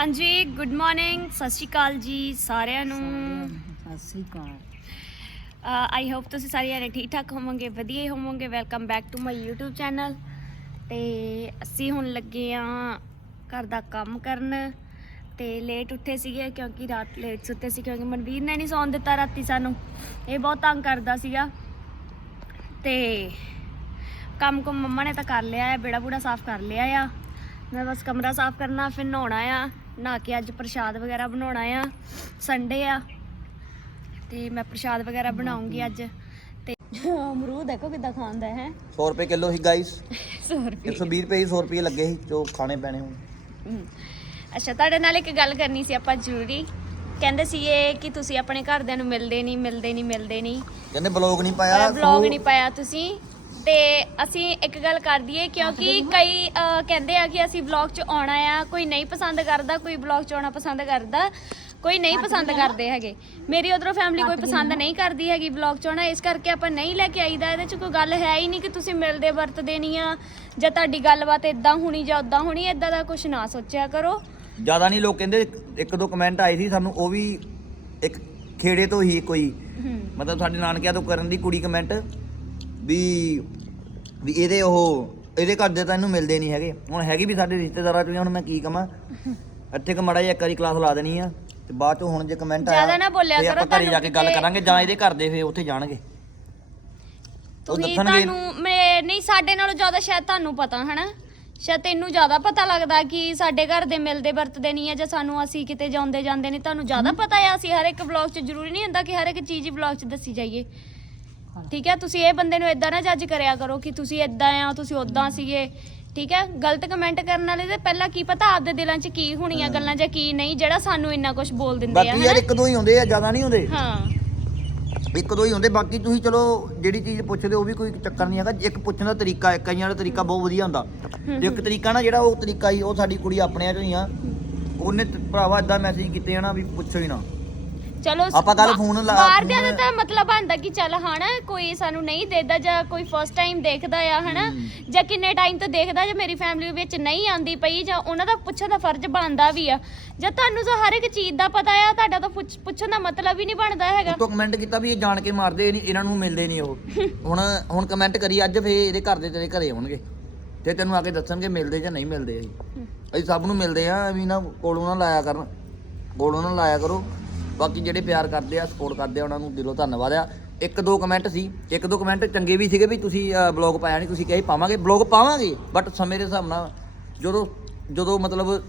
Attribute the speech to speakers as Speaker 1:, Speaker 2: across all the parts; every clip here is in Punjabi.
Speaker 1: ਹਾਂਜੀ ਗੁੱਡ ਮਾਰਨਿੰਗ ਸਤਿ ਸ਼੍ਰੀ ਅਕਾਲ ਜੀ ਸਾਰਿਆਂ ਨੂੰ।
Speaker 2: ਸਤਿ ਸ੍ਰੀ ਅਕਾਲ।
Speaker 1: ਆਈ ਹੋਪ ਤੁਸੀਂ ਸਾਰੇ ਜਣੇ ਠੀਕ ਠਾਕ ਹੋਵੋਗੇ ਵਧੀਆ ਹੀ ਹੋਵੋਗੇ। Welcome back to my YouTube channel ਤੇ ਅਸੀਂ ਹੁਣ ਲੱਗੇ ਆ ਘਰ ਦਾ ਕੰਮ ਕਰਨ। ਤੇ ਲੇਟ ਉੱਠੇ ਸੀਗੇ ਕਿਉਂਕਿ ਰਾਤ ਲੇਟ ਸੁੱਤੇ ਸੀ ਕਿਉਂਕਿ ਮਨਵੀਰ ਨੇ ਨਹੀਂ ਸੌਣ ਦਿੱਤਾ ਰਾਤੀ ਸਾਨੂੰ। ਇਹ ਬਹੁਤ ਤੰਗ ਕਰਦਾ ਸੀਗਾ। ਤੇ ਕੰਮ ਕੋ ਮੰਮਾ ਨੇ ਤਾਂ ਕਰ ਲਿਆ ਹੈ ਬੇੜਾ ਬੂੜਾ ਸਾਫ਼ ਕਰ ਲਿਆ ਆ। ਮੈਂ ਬਸ ਕਮਰਾ ਸਾਫ਼ ਕਰਨਾ ਫਿਰ ਨਹਾਉਣਾ ਆ। ਨਹਾ ਕੇ ਅੱਜ ਪ੍ਰਸ਼ਾਦ ਵਗੈਰਾ ਬਣਾਉਣਾ ਆ ਸੰਡੇ ਆ। ਤੇ ਮੈਂ ਪ੍ਰਸ਼ਾਦ ਵਗੈਰਾ ਬਣਾਉਂਗੀ ਅੱਜ। ਤੇ ਅਮਰੂਦ ਦੇਖੋ ਕਿੱਦਾਂ ਖਾਂਦਾ ਹੈ।
Speaker 3: 100 ਰੁਪਏ ਕਿਲੋ ਸੀ ਗਾਈਸ
Speaker 1: 100 ਰੁਪਏ।
Speaker 3: 120 ਰੁਪਏ ਹੀ 100 ਰੁਪਏ ਲੱਗੇ ਸੀ ਜੋ ਖਾਣੇ ਪੈਣੇ ਹੁਣ।
Speaker 1: ਅੱਛਾ ਤੁਹਾਡੇ ਨਾਲ ਇੱਕ ਗੱਲ ਕਰਨੀ ਸੀ ਆਪਾਂ ਜ਼ਰੂਰੀ। ਕਹਿੰਦੇ ਸੀਗੇ ਕਿ ਤੁਸੀਂ ਆਪਣੇ ਘਰਦਿਆਂ ਨੂੰ ਮਿਲਦੇ ਨਹੀਂ ਮਿਲਦੇ ਨਹੀਂ ਮਿਲਦੇ ਨਹੀਂ।
Speaker 3: ਕਹਿੰਦੇ ਬਲੌਗ ਨਹੀਂ ਪਾਇਆ
Speaker 1: ਵਲੌਗ
Speaker 3: ਸੋ
Speaker 1: ਨਹੀਂ ਪਾਇਆ ਤੁਸੀਂ। ਤੇ ਅਸੀਂ ਇੱਕ ਗੱਲ ਕਰ ਦਈਏ ਕਿਉਂਕਿ ਕਈ ਅਹ, ਕਹਿੰਦੇ ਆ ਕਿ ਅਸੀਂ ਵਲੌਗ 'ਚ ਆਉਣਾ ਆ ਕੋਈ ਨਹੀਂ ਪਸੰਦ ਕਰਦਾ ਕੋਈ ਵਲੌਗ 'ਚ ਆਉਣਾ ਪਸੰਦ ਕਰਦਾ ਕੋਈ ਨਹੀਂ ਪਸੰਦ ਕਰਦੇ ਹੈਗੇ। ਮੇਰੀ ਉਧਰੋਂ ਫੈਮਿਲੀ ਕੋਈ ਪਸੰਦ ਨਹੀਂ ਕਰਦੀ ਹੈਗੀ ਵਲੌਗ 'ਚ ਆਉਣਾ ਇਸ ਕਰਕੇ ਆਪਾਂ ਨਹੀਂ ਲੈ ਕੇ ਆਈਦਾ ਇਹਦੇ 'ਚ ਕੋਈ ਗੱਲ ਹੈ ਹੀ ਨਹੀਂ ਕਿ ਤੁਸੀਂ ਮਿਲਦੇ ਵਰਤਦੇ ਨਹੀਂ ਆ ਜਾਂ ਤੁਹਾਡੀ ਗੱਲਬਾਤ ਇਦਾਂ ਹੋਣੀ ਜਾਂ ਉਦਾਂ ਹੋਣੀ ਇਦਾਂ ਦਾ ਕੁਝ ਨਾ ਸੋਚਿਆ ਕਰੋ।
Speaker 3: ਜ਼ਿਆਦਾ ਨਹੀਂ ਲੋਕ ਕਹਿੰਦੇ ਇੱਕ ਦੋ ਕਮੈਂਟ ਆਏ ਸੀ ਸਾਨੂੰ ਉਹ ਵੀ ਇੱਕ ਖੇੜੇ ਤੋਂ ਹੀ ਕੋਈ
Speaker 1: ਹਮ,
Speaker 3: ਮਤਲਬ ਸਾਡੇ ਨਾਨਕਿਆਂ ਤੋਂ ਕਰਨ ਦੀ ਕੁੜੀ ਕਮੈਂਟ ਵੀ ਵੀ ਇਹਦੇ ਉਹ ਇਹਦੇ ਘਰ ਦੇ ਤਾਂ ਇਹਨੂੰ ਮਿਲਦੇ ਨਹੀਂ ਹੈਗੇ। ਹੁਣ ਹੈਗੀ ਵੀ ਸਾਡੇ ਰਿਸ਼ਤੇਦਾਰਾਂ ਚੋਂ ਹੁਣ ਮੈਂ ਕੀ ਕਵਾਂ? ਇੱਥੇ ਕ ਮੜਾ ਜਿਹਾ ਇੱਕ ਵਾਰੀ ਕਲਾਸ ਲਾ ਦੇਣੀ ਆ ਤੇ ਬਾਅਦ ਚੋਂ ਹੁਣ ਜੇ ਕਮੈਂਟ ਆਇਆ
Speaker 1: ਜ਼ਿਆਦਾ ਨਾ ਬੋਲਿਆ
Speaker 3: ਤੇ
Speaker 1: ਕਰੋ,
Speaker 3: ਆਪਾਂ ਘਰੇ ਜਾ ਕੇ ਗੱਲ
Speaker 1: ਤੁਹਾਨੂੰ
Speaker 3: ਕਰਾਂਗੇ ਜਾਂ ਇਹਦੇ ਘਰ ਦੇ ਫੇ ਉੱਥੇ ਜਾਣਗੇ। ਉਹ
Speaker 1: ਤੁਸੀਂ
Speaker 3: ਦੱਸਣਗੇ।
Speaker 1: ਤੁਹਾਨੂੰ ਮੈਂ ਨਹੀਂ ਸਾਡੇ ਨਾਲੋਂ ਜ਼ਿਆਦਾ ਸ਼ਾਇਦ ਤੁਹਾਨੂੰ ਪਤਾ ਹਨਾ? ਸ਼ਾਇਦ ਤੈਨੂੰ ਜ਼ਿਆਦਾ ਪਤਾ ਲੱਗਦਾ ਕਿ ਸਾਡੇ ਘਰ ਦੇ ਮਿਲਦੇ ਵਰਤਦੇ ਨਹੀਂ ਆ ਜਾਂ ਸਾਨੂੰ ਅਸੀਂ ਕਿਤੇ ਜਾਂਦੇ ਜਾਂਦੇ ਨਹੀਂ ਤੁਹਾਨੂੰ ਜ਼ਿਆਦਾ ਪਤਾ ਆ ਅਸੀਂ ਹਰ ਇੱਕ ਵਲੌਗ 'ਚ ਜ਼ਰੂਰੀ ਨਹੀਂ ਹੁੰਦਾ ਕਿ ਹਰ ਇੱਕ ਚੀਜ਼ ਹੀ ਵਲੌਗ 'ਚ ਦੱਸੀ ਜਾਈਏ। ਠੀਕ ਹੈ? ਤੁਸੀਂ ਇਹ ਬੰਦੇ ਨੂੰ ਇਦਾਂ ਨਾ ਜੱਜ ਕਰਿਆ ਕਰੋ ਕਿ ਤੁਸੀਂ ਇਦਾਂ ਆ ਤੁਸੀਂ ਉਦਾਂ ਸੀਗੇ। ਠੀਕ ਹੈ? ਗਲਤ ਕਮੈਂਟ ਕਰਨ ਵਾਲੇ ਤੇ ਪਹਿਲਾਂ ਕੀ ਪਤਾ ਆਪਦੇ ਦਿਲਾਂ 'ਚ ਕੀ ਹੋਣੀਆਂ ਗੱਲਾਂ ਜਾਂ ਕੀ ਨਹੀਂ ਜਿਹੜਾ ਸਾਨੂੰ ਇੰਨਾ ਕੁਝ ਬੋਲ ਦਿੰਦੇ ਆ
Speaker 3: ਬਾਕੀ ਯਾਰ
Speaker 1: ਹਨਾ?
Speaker 3: ਇੱਕ ਦੋ ਹੀ ਹੁੰਦੇ ਆ ਜ਼ਿਆਦਾ ਨਹੀਂ ਹੁੰਦੇ।
Speaker 1: ਹਾਂ।
Speaker 3: ਇੱਕ ਦੋ ਹੀ ਹੁੰਦੇ ਬਾਕੀ ਤੁਸੀਂ ਚਲੋ ਜਿਹੜੀ ਚੀਜ਼ ਪੁੱਛਦੇ ਉਹ ਵੀ ਕੋਈ ਚੱਕਰ ਨਹੀਂ ਹੈਗਾ। ਇੱਕ ਪੁੱਛਣ ਦਾ ਤਰੀਕਾ ਇੱਕ ਕਈਆਂ ਦਾ ਤਰੀਕਾ ਬਹੁਤ ਵਧੀਆ ਹੁੰਦਾ। ਇੱਕ ਤਰੀਕਾ ਨਾ ਜਿਹੜਾ ਉਹ ਤਰੀਕਾ ਹੀ ਉਹ ਸਾਡੀ ਕੁੜੀ ਆਪਣਿਆਂ ਚੋਂ ਹੀ ਆ। ਉਹਨੇ ਤੇ ਭਰਾਵਾ ਇਦਾਂ ਮੈਸੇਜ ਕੀਤੇ ਆ ਨਾ ਵੀ ਪੁੱਛੋ ਹੀ ਨਾ।
Speaker 1: ਚਲੋ
Speaker 3: ਆਪਾਂ ਕੱਲ੍ਹ
Speaker 1: ਬਾ-
Speaker 3: ਫੋਨ ਲਾ-
Speaker 1: ਬਾਹਰਦਿਆਂ ਦਾ ਤਾਂ ਮਤਲਬ ਆਂਦਾ ਕਿ ਚੱਲ ਹਨਾ ਕੋਈ ਸਾਨੂੰ ਨਹੀਂ ਦੇਦਾ ਜਾਂ ਕੋਈ ਫਸਟ ਟਾਈਮ ਦੇਖਦਾ ਆ ਹਨਾ ਜਾਂ ਕਿੰਨੇ ਟਾਈਮ ਤੋਂ ਦੇਖਦਾ ਜਾਂ ਮੇਰੀ ਫੈਮਿਲੀ ਵਿੱਚ ਨਹੀਂ ਆਂਦੀ ਪਈ ਜਾਂ ਉਹਨਾਂ ਦਾ ਪੁੱਛਣ ਦਾ ਫਰਜ਼ ਬਣਦਾ ਵੀ ਆ। ਜਾਂ ਤੁਹਾਨੂੰ ਤਾਂ ਹਰ ਇੱਕ ਚੀਜ਼ ਦਾ ਪਤਾ ਆ ਤੁਹਾਡਾ ਤਾਂ ਪੁੱਛ- ਪੁੱਛਣ ਦਾ ਮਤਲਬ ਹੀ ਨਹੀਂ ਬਣਦਾ ਹੈਗਾ।
Speaker 3: ਉਤੋਂ ਕਮੈਂਟ ਕੀਤਾ ਵੀ ਇਹ ਜਾਣ ਕੇ ਮਾਰਦੇ ਨਹੀਂ ਇਹਨਾਂ ਨੂੰ ਮਿਲਦੇ ਨਹੀਂ ਉਹ। ਹੁਣ ਹੁਣ ਕਮੈਂਟ ਕਰੀ ਅੱਜ ਫੇ ਇਹਦੇ ਘਰ ਦੇ ਤੇਰੇ ਘਰੇ ਆਉਣਗੇ। ਤੇ ਤੈਨੂੰ ਆ ਕੇ ਦੱਸਣਗੇ ਮਿਲਦੇ ਜਾਂ ਨਹੀਂ ਮਿਲਦੇ ਅਸੀਂ। ਅਸੀਂ ਸਭ ਨੂੰ ਮਿਲਦੇ ਆ ਵੀ ਨਾ ਕੋਲੋਂ ਨਾ ਲਾਇਆ ਕਰਨ। ਕੋਲੋਂ ਨਾ ਲਾਇਆ ਕਰੋ। ਬਾਕੀ ਜਿਹੜੇ ਪਿਆਰ ਕਰਦੇ ਆ ਸਪੋਰਟ ਕਰਦੇ ਆ ਉਹਨਾਂ ਨੂੰ ਦਿਲੋਂ ਧੰਨਵਾਦ ਆ। ਇੱਕ ਦੋ ਕਮੈਂਟ ਸੀ ਇੱਕ ਦੋ ਕਮੈਂਟ ਚੰਗੇ ਵੀ ਸੀਗੇ ਵੀ ਤੁਸੀਂ ਬਲੌਗ ਪਾਇਆ ਨਹੀਂ ਤੁਸੀਂ ਕਹੇ ਪਾਵਾਂਗੇ ਬਲੌਗ ਪਾਵਾਂਗੇ ਬਟ ਸਮੇਂ ਦੇ ਹਿਸਾਬ ਨਾਲ ਜਦੋਂ ਜਦੋਂ ਮਤਲਬ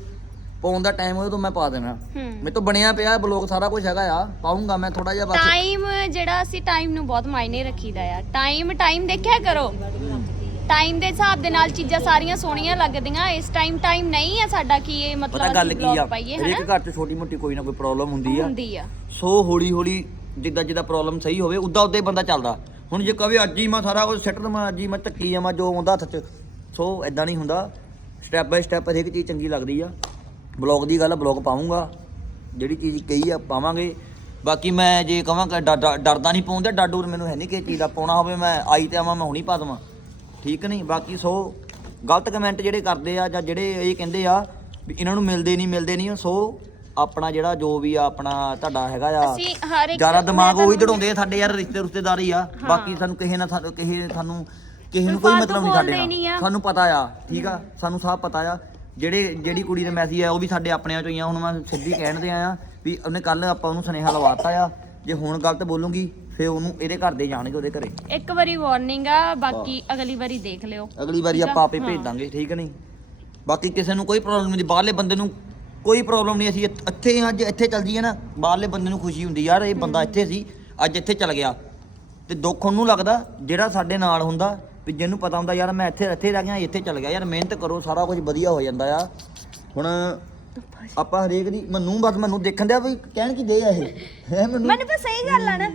Speaker 3: ਪਾਉਣ ਦਾ ਟਾਈਮ ਹੋਏ ਤਾਂ ਮੈਂ ਪਾ ਦੇਣਾ। ਮੇਰੇ ਤੋਂ ਬਣਿਆ ਪਿਆ ਬਲੌਗ ਸਾਰਾ ਕੁਝ ਹੈਗਾ ਆ ਪਾਉਂਗਾ ਮੈਂ ਥੋੜਾ ਜਿਹਾ ਬਸ।
Speaker 1: ਟਾਈਮ ਜਿਹੜਾ ਅਸੀਂ ਟਾਈਮ ਨੂੰ ਬਹੁਤ ਮਾਇਨੇ ਰੱਖੀਦਾ ਆ। ਟਾਈਮ ਟਾਈਮ ਦੇਖਿਆ ਕਰੋ। ਟਾਈਮ ਦੇ ਹਿਸਾਬ ਦੇ ਨਾਲ ਚੀਜ਼ਾਂ ਸਾਰੀਆਂ ਸੋਹਣੀਆਂ ਲੱਗਦੀਆਂ। ਇਸ ਟਾਈਮ ਟਾਈਮ ਨਹੀਂ ਆ ਸਾਡਾ ਕਿ ਇਹ
Speaker 3: ਪਤਾ
Speaker 1: ਮਤਲਬ
Speaker 3: ਗੱਲ ਕੀ ਆ? ਹਰੇਕ ਘਰ 'ਚ ਛੋਟੀ ਮੋਟੀ ਕੋਈ ਨਾ ਕੋਈ ਪ੍ਰੋਬਲਮ ਹੁੰਦੀ ਆ।
Speaker 1: ਹੁੰਦੀ ਆ।
Speaker 3: ਸੋ ਹੌਲੀ ਹੌਲੀ ਜਿੱਦਾਂ ਜਿੱਦਾਂ ਪ੍ਰੋਬਲਮ ਸਹੀ ਹੋਵੇ ਉਦਾਂ ਉਦਾਂ ਹੀ ਬੰਦਾ ਚੱਲਦਾ। ਹੁਣ ਜੇ ਕਵੇ ਅੱਜ ਹੀ ਮੈਂ ਸਾਰਾ ਕੁਝ ਸਿੱਟ ਦਵਾਂ ਅੱਜ ਹੀ ਮੈਂ ਧੱਕੀ ਜਾਵਾਂ ਜੋ ਆਉਂਦਾ ਹੱਥ 'ਚ। ਸੋ ਐਦਾਂ ਨਹੀਂ ਹੁੰਦਾ। ਸਟੈਪ ਬਾਈ ਸਟੈਪ ਹਰੇਕ ਚੀਜ਼ ਚੰਗੀ ਲੱਗਦੀ ਆ। ਬਲੌਗ ਦੀ ਗੱਲ ਬਲੌਗ ਪਾਉਂਗਾ ਜਿਹੜੀ ਚੀਜ਼ ਕਹੀ ਆ ਪਾਵਾਂਗੇ। ਬਾਕੀ ਮੈਂ ਜੇ ਕਹਾਂ ਡਰਦਾ ਨਹੀਂ ਪਾਉਂਦਾ ਡਾਡੂਰ ਮੈਨੂੰ ਹੈ ਨਹੀਂ ਕਿ ਚੀਜ਼ ਦਾ ਪਾਉਣਾ ਹੋਵੇ ਮੈਂ ਆਈ ਤੇ ਆਵਾਂ ਮੈਂ ਹੁਣੀ ਪਾ ਦੇਵਾਂ। ਠੀਕ ਨਹੀਂ? ਬਾਕੀ ਸੋ ਗਲਤ ਕਮੈਂਟ ਜਿਹੜੇ ਕਰਦੇ ਆ ਜਾਂ ਜਿਹੜੇ ਇਹ ਕਹਿੰਦੇ ਆ ਵੀ ਇਹਨਾਂ ਨੂੰ ਮਿਲਦੇ ਨਹੀਂ ਮਿਲਦੇ ਨਹੀਂ ਸੋ ਆਪਣਾ ਜਿਹੜਾ ਜੋ ਵੀ ਆ ਆਪਣਾ ਤੁਹਾਡਾ ਹੈਗਾ ਆ
Speaker 1: ਅਸੀਂ ਹਰ ਇੱਕ
Speaker 3: ਜ਼ਿਆਦਾ ਦਿਮਾਗ ਉਹੀ ਦੜਾਉਂਦੇ ਆ ਸਾਡੇ ਯਾਰ ਰਿਸ਼ਤੇ ਰੁਸ਼ਤੇਦਾਰ ਹੀ। ਆ ਬਾਕੀ ਸਾਨੂੰ ਕਿਸੇ ਨਾਲ ਸਾਨੂੰ- ਕਿਸੇ ਸਾਨੂੰ ਕਿਸੇ ਨੂੰ ਕੋਈ ਮਤਲਬ ਨਹੀਂ ਸਾਡੇ। ਨਾਲ। ਸਾਨੂੰ ਪਤਾ ਆ ਠੀਕ ਆ? ਸਾਨੂੰ ਸਭ ਪਤਾ ਆ। ਜਿਹੜੇ ਜਿਹੜੀ ਕੁੜੀ ਦੇ ਮੈਸੇਜ ਆ ਉਹ ਵੀ ਸਾਡੇ ਆਪਣਿਆਂ ਚੋਂ ਹੀ ਆ ਹੁਣ ਮੈਂ ਸਿੱਧੀ ਕਹਿਣ ਦੇ ਆਇਆ ਵੀ ਉਹਨੇ ਕੱਲ ਆਪਾਂ ਉਹਨੂੰ ਸੁਨੇਹਾ ਲਵਾਤਾ ਆ। ਜੇ ਹੁਣ ਗਲਤ ਬੋਲੂਗੀ ਫੇ ਉਹਨੂੰ ਇਹਦੇ ਘਰ ਦੇ ਜਾਣਗੇ ਉਹਦੇ ਘਰੇ।
Speaker 1: ਇੱਕ ਵਾਰੀ ਵਾਰਨਿੰਗ ਆ ਬਾਕੀ ਅਗਲੀ ਵਾਰੀ ਦੇਖ ਲਿਓ।
Speaker 3: ਅਗਲੀ ਵਾਰੀ? ਆਪਾਂ ਆਪੇ
Speaker 1: ਹਾਂ।
Speaker 3: ਭੇਜ ਦਾਂਗੇ ਠੀਕ ਨਹੀਂ? ਬਾਕੀ ਕਿਸੇ ਨੂੰ ਕੋਈ ਪ੍ਰੋਬਲਮ ਨਹੀਂ ਬਾਹਰਲੇ ਬੰਦੇ ਨੂੰ ਕੋਈ ਪ੍ਰੋਬਲਮ ਨਹੀਂ ਅਸੀਂ ਇੱਥ- ਹੀ ਅੱਜ ਇੱਥੇ ਚੱਲ ਜੀਏ ਨਾ ਬਾਹਰਲੇ ਬੰਦੇ ਨੂੰ ਖੁਸ਼ੀ ਹੁੰਦੀ ਯਾਰ ਇਹ ਬੰਦਾ ਇੱਥੇ ਸੀ ਅੱਜ ਇੱਥੇ ਚੱਲ ਗਿਆ। ਤੇ ਦੁੱਖ ਉਹਨੂੰ ਲੱਗਦਾ ਜਿਹੜਾ ਸਾਡੇ ਨਾਲ ਹੁੰਦਾ ਵੀ ਜਿਹਨੂੰ ਪਤਾ ਹੁੰਦਾ ਯਾਰ ਮੈਂ ਇੱਥੇ ਇੱਥੇ ਰਹਿ ਗਿਆ ਇੱਥੇ ਚੱਲ ਗਿਆ ਯਾਰ ਮਿਹਨਤ ਕਰੋ ਸਾਰਾ ਕੁਝ ਵਧੀਆ ਹੋ ਜਾਂਦਾ ਆ। ਹੁਣ ਆਪਾਂ ਹਰੇਕ ਦੀ ਮੈਨੂੰ ਬਸ ਮੈਨੂੰ ਦੇਖਣ ਦਿਆ ਵੀ ਕਹਿਣ ਕੀ ਦੇ ਆ ਇਹ? ਹੈ ਮੈਨੂੰ?
Speaker 1: ਮੈਨੂੰ ਤਾਂ ਸਹੀ ਗੱਲ ਆ ਨਾ।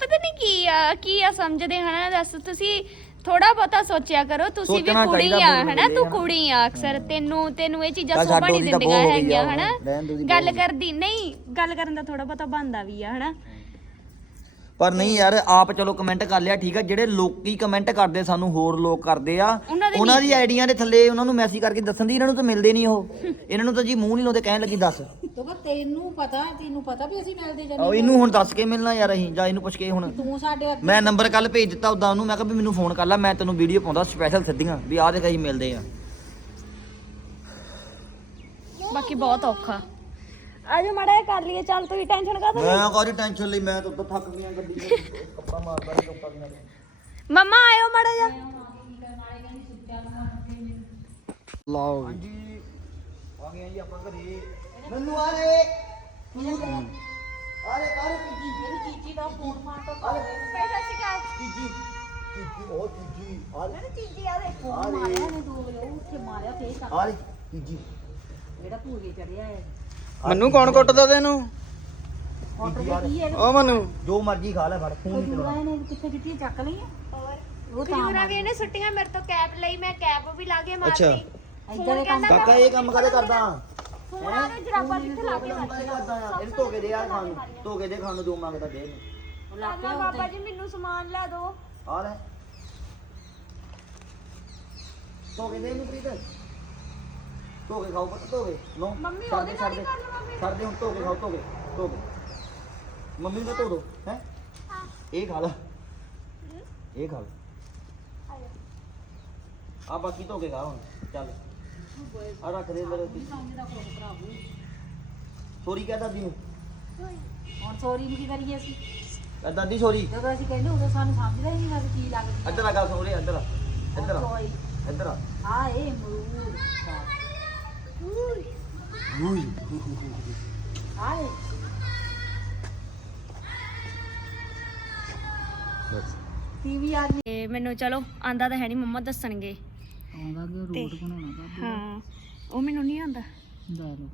Speaker 1: ਪਤਾ ਨਹੀਂ ਕੀ ਆ ਕੀ ਆ ਸਮਝਦੇ ਹਨਾ? ਦੱਸ ਤੁਸੀਂ ਥੋੜਾ ਬਹੁਤਾ ਸੋਚਿਆ ਕਰੋ ਤੁਸੀਂ ਵੀ
Speaker 3: ਸੋਚਣਾ
Speaker 1: ਕੁੜੀ
Speaker 3: ਚਾਹੀਦਾ
Speaker 1: ਆ ਹਨਾ? ਤੂੰ
Speaker 3: ਹਨਾ।
Speaker 1: ਕੁੜੀ ਆ ਅਕਸਰ। ਤੈਨੂੰ ਤੈਨੂੰ ਇਹ ਚੀਜ਼ਾਂ
Speaker 3: ਚੱਲ
Speaker 1: ਸੋਭਾ
Speaker 3: ਛੱਡ
Speaker 1: ਨਹੀਂ
Speaker 3: ਤਾਂ
Speaker 1: ਦਿੰਦੀਆਂ
Speaker 3: ਬਹੁਤ ਹੋ ਗਈ
Speaker 1: ਹੈਗੀਆਂ
Speaker 3: ਆ,
Speaker 1: ਹਨਾ?
Speaker 3: ਰਹਿਣ ਦਿਓ ਉਹਦੀ
Speaker 1: ਗੱਲ
Speaker 3: ਬਹੁਤ।
Speaker 1: ਕਰਦੀ ਨਹੀਂ ਗੱਲ ਕਰਨ ਦਾ ਥੋੜਾ ਬਹੁਤਾ ਬਣਦਾ ਵੀ ਆ ਹਨਾ?
Speaker 3: ਪਰ ਨਹੀਂ ਯਾਰ ਆਪ ਚਲੋ ਕਮੈਂਟ ਕਰ ਲਿਆ ਠੀਕ ਆ ਜਿਹੜੇ ਲੋਕੀ ਕਮੈਂਟ ਕਰਦੇ ਸਾਨੂੰ ਹੋਰ ਲੋਕ ਕਰਦੇ ਆ
Speaker 1: ਉਹਨਾਂ ਦੇ
Speaker 3: ਉਹਨਾਂ ਦੀ ਆਈਡੀਆਂ ਦੇ ਥੱਲੇ ਉਹਨਾਂ ਨੂੰ ਮੈਸੇਜ ਕਰਕੇ ਦੱਸਣ ਦੀ ਇਹਨਾਂ ਨੂੰ ਤਾਂ ਮਿਲਦੇ ਨਹੀਂ ਉਹ। ਇਹਨਾਂ ਨੂੰ ਤਾਂ ਜੀ ਮੂੰਹ ਨਹੀਂ ਲਾਉਂਦੇ ਕਹਿਣ ਲੱਗੀ ਦੱਸ।
Speaker 2: ਤੋ ਤੈਨੂੰ ਪਤਾ ਤੈਨੂੰ ਪਤਾ ਵੀ ਅਸੀਂ ਮਿਲਦੇ ਜਾਂਦੇ
Speaker 3: ਆਹ ਇਹਨੂੰ ਹੁਣ ਦੱਸ ਕੇ ਮਿਲਣਾ ਯਾਰ ਅਸੀਂ ਜਾਂ ਇਹਨੂੰ ਪੁੱਛ ਕੇ ਹੁਣ।
Speaker 2: ਤੂੰ ਸਾਡੇ ਅੱਗੇ
Speaker 3: ਮੈਂ ਨੰਬਰ ਕੱਲ ਭੇਜ ਦਿੱਤਾ ਉਦਾਂ ਉਹਨੂੰ ਮੈਂ ਕਿਹਾ ਵੀ ਮੈਨੂੰ ਫੋਨ ਕਰ ਲੈ ਮੈਂ ਤੈਨੂੰ ਵੀਡੀਓ ਪਾਉਂਦਾ ਸਪੈਸ਼ਲ ਸਿੱਧੀਆਂ ਵੀ ਆਹ ਦੇਖ ਅਸੀਂ ਮਿਲਦੇ ਆ।
Speaker 1: ਬਾਕੀ ਬਹੁਤ ਔਖਾ। ਆਜੋ ਮੜਾ ਕਰ ਲਈਏ ਚੱਲ ਤੁਸੀਂ ਟੈਨਸ਼ਨ ਕਾ
Speaker 3: ਮੈਂ ਕਾਹਦੀ ਟੈਨਸ਼ਨ ਲਈ? ਮੈਂ ਤਾਂ ਉੱਧਰ ਥੱਕ ਗਿਆ ਗੱਡੀ 'ਚ ਕੱਪੜਾ ਮਾਰਦਾ ਰਿਹਾ ਲੋਕਾਂ ਦੀਆਂ।
Speaker 1: ਮੰਮਾ ਆਇਓ ਮੜਾ ਜਾ
Speaker 3: ਲਓ ਹਾਂਜੀ। ਆ ਗਏ ਆ ਜੀ ਆਪਾਂ ਘਰੇ। ਮੈਨੂੰ ਆ ਰੇ ਆ ਰੇ ਕਰ ਚੀਜੀ ਮੇਰੀ ਚੀਜੀ ਦਾ ਫੋਨ ਮਾਰ ਤਾ।
Speaker 1: ਪੈਸਾ ਸਿਕਾ
Speaker 3: ਚੀਜੀ ਚੀਜੀ ਉਹ ਚੀਜੀ ਆ ਰੇ
Speaker 1: ਚੀਜੀ ਆ ਦੇ।
Speaker 2: ਫੋਨ ਮਾਰਿਆ ਨੇ ਦੋ ਵਜੇ ਉੱਥੇ ਮਾਰਿਆ ਫੇਰ ਕਰ
Speaker 3: ਆ ਰੇ ਚੀਜੀ
Speaker 2: ਜਿਹੜਾ ਭੂਗੇ ਚੜਿਆ ਹੈ।
Speaker 4: ਮੈਨੂੰ ਕੌਣ ਕੁੱਟਦਾ ਤੈਨੂੰ?
Speaker 2: ਆਰਡਰ ਦੇ ਕੀ ਹੈ
Speaker 4: ਓ ਮਨੂੰ।
Speaker 3: ਜੋ ਮਰਜ਼ੀ ਖਾ ਲੈ ਫੜ ਫੋਨ ਨਹੀਂ ਚਲਾਉਣਾ।
Speaker 2: ਇਹਨੇ ਕਿੱਥੇ ਕਿੱਥੇ ਚੱਕ ਲਈਆਂ ਉਹ ਤਾਂ
Speaker 1: ਵੀ ਇਹਨੇ ਸੁੱਟੀਆਂ ਮੇਰੇ ਤੋਂ ਕੈਪ ਲਈ ਮੈਂ ਕੈਪ ਵੀ ਲਾ ਕੇ ਮਾਰਤੀ
Speaker 4: ਅੱਛਾ।
Speaker 2: ਇਹ ਕੰਮ
Speaker 3: ਕਾਕਾ ਇਹ ਕੰਮ ਕਦੇ ਕਰਦਾ?
Speaker 1: ਫੋਨ ਆ ਦੇ ਜਰਾਬਾਂ ਕਿੱਥੇ ਲਾ ਕੇ
Speaker 3: ਕੰਮ ਕਦੇ ਕਰਦਾ ਇਹਨੂੰ ਧੋ ਕੇ ਦੇ ਯਾਰ ਖਾਣ ਨੂੰ। ਦੇ ਖਾਣ ਨੂੰ ਜੋ ਮੰਗਦਾ ਦੇ ਇਹਨੂੰ।
Speaker 1: ਮਾਰਨਾ ਬਾਬਾ ਜੀ ਮੈਨੂੰ ਸਮਾਨ ਲੈ ਦਿਓ।
Speaker 3: ਆ ਲੈ। ਧੋ ਕੇ ਦੇ ਇਹਨੂੰ ਪ੍ਰੀਤ। ਧੋ ਕੇ ਖਾਓ ਪਤਾ ਧੋ ਕੇ ਨੋ
Speaker 1: ਮੰਮੀ
Speaker 3: ਛੱਡ
Speaker 1: ਉਹਦੇ
Speaker 3: ਦੇ,
Speaker 1: ਨਾਲ
Speaker 3: ਛੱਡ
Speaker 1: ਹੀ
Speaker 3: ਦੇ।
Speaker 1: ਕਰ ਲਵਾਂ ਫਿਰ।
Speaker 3: ਛੱਡ ਦੇ ਹੁਣ ਧੋ ਕੇ ਖਾਓ ਧੋ ਕੇ ਧੋ ਕੇ। ਮੰਮੀ ਨੂੰ ਧੋ ਦੋ ਹੈ? ਇਹ ਖਾ ਲੈ। ਇਹ ਖਾ ਲੈ। ਆ ਬਾਕੀ ਧੋ ਕੇ ਖਾ ਹੁਣ ਚੱਲ। ਆ ਰੱਖ ਦੇ ਮੇਰੇ ਉੱਤੇ ਸੋਰੀ ਕਹਿ ਦਾਦੀ ਨੂੰ।
Speaker 2: ਹੁਣ ਸੋਰੀ ਨੂੰ ਕੀ ਕਰੀਏ ਅਸੀਂ?
Speaker 3: ਕਹਿ ਦਾਦੀ ਸੋਰੀ।
Speaker 2: ਜਦੋਂ ਅਸੀਂ ਕਹਿੰਦੇ ਉਦੋਂ ਸਾਨੂੰ ਸਮਝਦਾ ਹੀ ਨਹੀਂ ਅਸੀਂ ਕੀ ਲੱਗਦੀ
Speaker 3: ਇੱਧਰ ਆ ਗੱਲ ਸੁਣ ਰੇ ਇੱਧਰ ਆ। ਇੱਧਰ ਆ। ਇੱਧਰ ਆ।
Speaker 2: ਆ ਇਹ ਮਰੂਦ। ਆ ਇਹ ਟੀਵੀ ਆ ਗਈ
Speaker 1: ਤੇ ਮੈਨੂੰ ਚਲੋ ਆਂਦਾ ਤਾਂ ਹੈ ਨਹੀਂ ਮੰਮਾ ਦੱਸਣਗੇ।
Speaker 2: ਆਉਂਦਾ ਕਿ ਰੋਟ ਬਣਾਉਣਾ ਬਾਬੂ
Speaker 1: ਹਾਂ ਉਹ ਮੈਨੂੰ ਨਹੀਂ ਆਂਦਾ
Speaker 2: ਲੈ ਲਓ।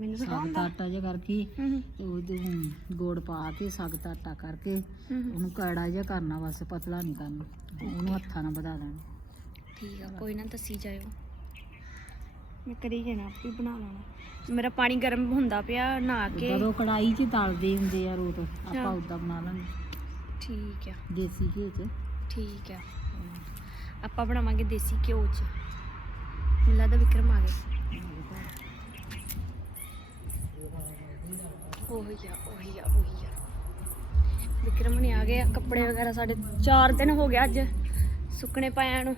Speaker 1: ਮੈਨੂੰ ਤਾਂ
Speaker 2: ਦਾ ਆਟਾ ਜਿਹਾ ਕਰਕੇ
Speaker 1: ਹੂੰ ਹੂੰ,
Speaker 2: ਤੇ ਉਹਦੇ ਹੁਣ ਗੁੜ ਪਾ ਕੇ ਸਾਗ ਦਾ ਆਟਾ ਕਰਕੇ। ਉਹਨੂੰ ਕੜਾ ਜਿਹਾ ਕਰਨਾ ਬਸ ਪਤਲਾ ਨਹੀਂ ਕਰਨਾ। ਉਹਨੂੰ ਹੱਥਾਂ ਨਾਲ ਵਧਾ ਦੇਣਾ।
Speaker 1: ਠੀਕ ਆ ਕੋਈ ਨਾ ਦੱਸੀ ਜਾਇਓ। ਮੈਂ ਕਰੀ ਜਾਣਾ ਆਪੇ ਹੀ ਬਣਾ ਲੈਣਾ। ਮੇਰਾ ਪਾਣੀ ਗਰਮ ਹੁੰਦਾ ਪਿਆ ਨਹਾ ਕੇ।
Speaker 2: ਜਦੋਂ ਕੜਾਈ 'ਚ ਤਲਦੇ ਹੁੰਦੇ ਆ ਰੋਟ ਆਪਾਂ। ਉਦਾਂ ਬਣਾ ਲਾਂਗੇ।
Speaker 1: ਠੀਕ ਆ।
Speaker 2: ਦੇਸੀ ਘੀ 'ਚ।
Speaker 1: ਠੀਕ ਆ। ਆਪਾਂ ਬਣਾਵਾਂਗੇ ਦੇਸੀ ਘਿਓ ਚ। ਮੈਨੂੰ ਲੱਗਦਾ ਵਿਕਰਮ ਆ ਗਿਆ ਉਹੀ ਆ ਉਹੀ ਆ ਉਹੀ ਆ। ਵਿਕਰਮ ਨੇ ਆ ਗਏ ਕੱਪੜੇ ਵਗੈਰਾ ਸਾਡੇ 4 ਦਿਨ ਹੋ ਗਿਆ ਅੱਜ ਸੁੱਕਣੇ ਪਾਇਆ ਨੂੰ।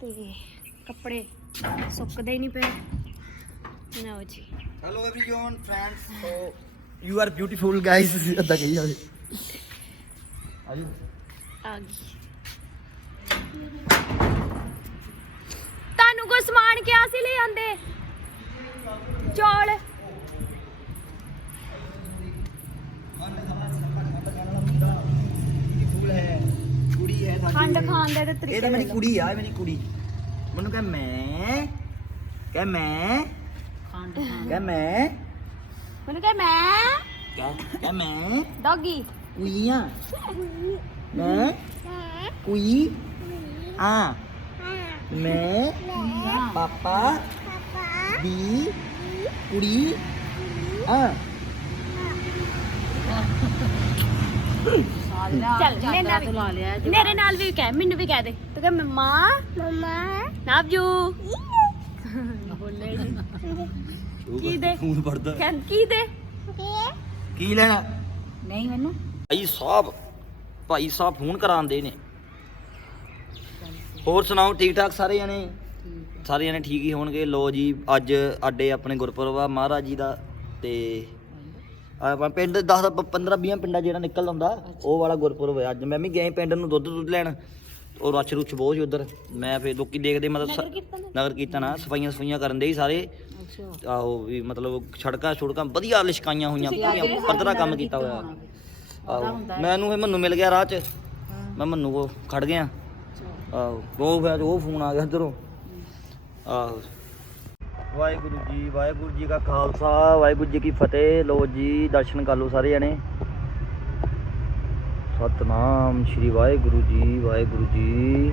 Speaker 1: ਤੇ ਕੱਪੜੇ ਸੁੱਕਦੇ ਹੀ ਨਹੀਂ ਪਏ ਨਾ ਜੀ
Speaker 3: hello everyone friends so you are beautiful guys ਅੱਦਾ ਕਹੀ ਜਾਵੇ ਆਜੋ
Speaker 1: ਆ ਗਈ ਤੁਹਾਨੂੰ ਕੋਈ ਸਮਾਨ ਕਿਹਾ ਸੀ ਲੈ ਆਂਦੇ ਚੌਲ
Speaker 3: ਬਿਊਟੀਫੁਲ ਹੈ ਕੁੜੀ ਹੈ ਸਾਡੀ
Speaker 1: ਖੰਡ
Speaker 3: ਇਹ।
Speaker 1: ਖਾਣ ਦੇ ਤੇ
Speaker 3: ਇਹ
Speaker 1: ਤਰੀਕੇ
Speaker 3: ਤਾਂ ਮੇਰੀ ਕੁੜੀ ਆ ਇਹ ਮੇਰੀ ਕੁੜੀ ਮੈਨੂੰ ਕਹ ਮੈਂ ਕਹ ਮੈਂ
Speaker 2: ਖੰਡ ਖੰਡ
Speaker 3: ਕਹ ਮੈਂ।
Speaker 1: ਮੈਨੂੰ ਕਹੇ ਮੈਂ।
Speaker 3: ਕਹ ਕਹ ਮੈਂ।
Speaker 1: ਡੌਗੀ।
Speaker 3: ਕੁਈਆਂ। ਮੈਂ। ਕੁਈ। ਆ। ਮੈਂ। ਪਾਪਾ। ਦੀ ਕੁੜੀ। ਆ।
Speaker 1: ਚੱਲ ਮੇਰੇ ਨਾਲ ਵੀ ਕਹਿ ਮੈਨੂੰ ਵੀ ਕਹਿ ਦੇ। ਤੂੰ ਕਹ ਮਮਾ ਮਮਾ। ਨਾਬਜੂ ਬੋਲੇ ਕੀ ਦੇ?
Speaker 3: ਖੂਨ
Speaker 1: ਕੀ ਦੇ?
Speaker 3: ਕੀ ਲੈਣਾ?
Speaker 2: ਨਹੀਂ ਮੈਨੂੰ।
Speaker 3: ਭਾਈ ਸਾਹਿਬ ਭਾਈ ਸਾਹਿਬ ਫੋਨ ਕਰਾਉਂਦੇ ਨੇ। ਹੋਰ ਸੁਣਾਓ ਠੀਕ ਠਾਕ ਸਾਰੇ ਜਣੇ? ਸਾਰੇ ਜਣੇ ਠੀਕ ਹੀ ਹੋਣਗੇ। ਲੋ ਜੀ ਅੱਜ ਅੱਡੇ ਆਪਣੇ ਗੁਰਪੁਰਬ ਆ ਮਹਾਰਾਜ ਜੀ ਦਾ ਤੇ ਆਪਾਂ ਪਿੰਡ 10 15 20 ਪਿੰਡਾਂ ਜਿਹੜਾ ਨਿਕਲ ਆਉਂਦਾ ਉਹ ਵਾਲਾ ਗੁਰਪੁਰਬ ਹੋਇਆ ਅੱਜ ਮੈਂ ਵੀ ਗਿਆ ਪਿੰਡ ਨੂੰ ਦੁੱਧ ਦੁੱਧ ਲੈਣ। ਉਹ ਰਛ ਰੁਛ ਬਹੁਤ ਸੀ ਉਧਰ। ਮੈਂ ਫੇਰ ਲੋਕੀ ਦੇਖਦੇ ਮਤਲਬ ਨਗਰ ਕੀਰਤਨ ਆ ਸਫਾਈਆਂ ਸਫਾਈਆਂ ਕਰਨ ਦੇ ਸੀ ਸਾਰੇ।
Speaker 2: ਅੱਛਾ।
Speaker 3: ਆਹੋ ਵੀ ਮਤਲਬ ਸੜਕਾਂ ਛੁੜਕਾਂ ਵਧੀਆ ਲਿਸ਼ਕਾਈਆਂ ਹੋਈਆਂ ਪੂਰੀਆਂ ਪੱਧਰਾ ਕੰਮ ਕੀਤਾ ਹੋਇਆ। ਆਹੋ ਮੈਨੂੰ ਇਹ ਮੰਨੂ ਮਿਲ ਗਿਆ ਰਾਹ 'ਚ। ਮੈਂ ਮੰਨੂ ਕੋ ਖੜ ਗਿਆ। ਆਹੋ ਉਹ ਫਿਰ ਉਹ ਫੋਨ ਆ ਗਿਆ ਇੱਧਰੋਂ। ਆਹੋ। ਵਾਹਿਗੁਰੂ ਜੀ ਵਾਹਿਗੁਰੂ ਜੀ ਕਾ ਖਾਲਸਾ ਵਾਹਿਗੁਰੂ ਜੀ ਕੀ ਫਤਿਹ। ਲੋ ਜੀ ਦਰਸ਼ਨ ਕਰ ਲਓ ਸਾਰੇ ਜਣੇ। ਸਤਨਾਮ ਸ਼੍ਰੀ ਵਾਹਿਗੁਰੂ ਜੀ ਵਾਹਿਗੁਰੂ ਜੀ।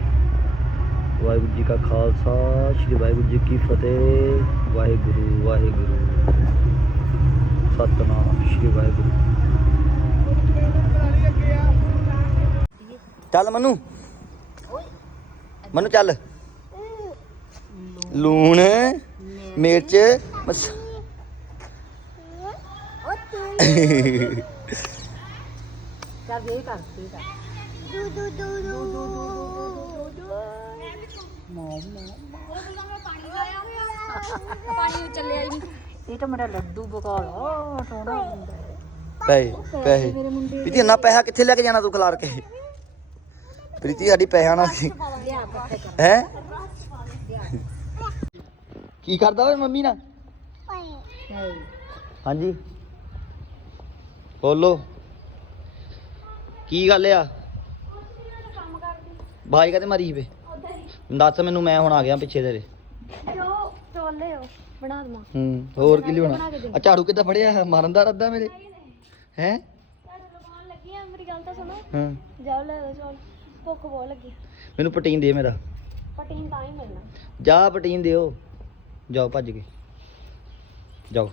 Speaker 3: ਵਾਹਿਗੁਰੂ ਜੀ ਕਾ ਖਾਲਸਾ, ਸ਼੍ਰੀ ਵਾਹਿਗੁਰੂ ਜੀ ਕੀ ਫਤਿਹ। ਵਾਹਿਗੁਰੂ ਵਾਹਿਗੁਰੂ। ਸਤਨਾਮ ਸ਼੍ਰੀ ਵਾਹਿਗੁਰੂ। ਚੱਲ ਮਨੂੰ। ਮਨੂੰ ਚੱਲ। ਲੂਣ, ਮਿਰਚ, ਮਸ
Speaker 2: ਚੱਲ ਇਹ ਕਰ ਇਹ ਕਰ
Speaker 1: ਪਾਣੀ ਚੱਲਿਆ ਹੀ ਨਹੀਂ।
Speaker 2: ਇਹ ਤਾਂ ਮੇਰਾ ਲੱਡੂ ਬਕਾਲ ਆ ਸੋਹਣਾ ਹੁੰਦਾ।
Speaker 3: ਪੈਸੇ ਪੈਸੇ। ਪ੍ਰੀਤੀ ਇੰਨਾ ਪੈਸਾ ਕਿੱਥੇ ਲੈ ਕੇ ਜਾਣਾ ਤੂੰ ਖਿਲਾਰ ਕੇ? ਪ੍ਰੀਤੀ ਸਾਡੀ ਪੈਸਾ ਨਾ ਸੀ। ਹੈ? ਕੀ ਕਰਦਾ ਓਏ ਮੰਮੀ ਨਾਲ? ਹਾਂਜੀ। ਬੋਲੋ। ਕੀ ਗੱਲ ਆ? ਬਾਈ ਕਦੇ ਮਾਰੀ ਵੇ ਦੱਸ ਮੈਨੂੰ ਮੈਂ ਹੁਣ ਆ ਗਿਆ ਪਿੱਛੇ ਤੇਰੇ।
Speaker 1: ਜੋ ਚੋਲੇ ਹੋ ਬਣਾ ਦਮਾ
Speaker 3: ਹੂੰ ਹੋਰ ਕੀ ਲਿਆਉਣਾ? ਆ ਝਾੜੂ ਕਿੱਦਾਂ ਫੜਿਆ? ਮਾਰਨ ਦਾ ਰੱਦਾ ਮੇਰੇ? ਹੈ?
Speaker 1: ਤੁਹਾਡੇ ਦੁਕਾਨ ਲੱਗੀ ਆ ਮੇਰੀ ਗੱਲ ਤਾਂ ਸੁਣੋ।
Speaker 3: ਹਾਂ।
Speaker 1: ਜਾਓ ਲੈ ਲਓ ਚੌਲ। ਭੁੱਖ ਬਹੁਤ ਲੱਗੀ।
Speaker 3: ਮੈਨੂੰ ਪਟੀਨ ਦੇ ਮੇਰਾ।
Speaker 1: ਪਟੀਨ ਤਾਂ ਹੀ ਮਿਲਣਾ।
Speaker 3: ਜਾ ਪਟੀਨ ਦਿਓ। ਜਾਓ ਭੱਜ ਕੇ। ਜਾਓ।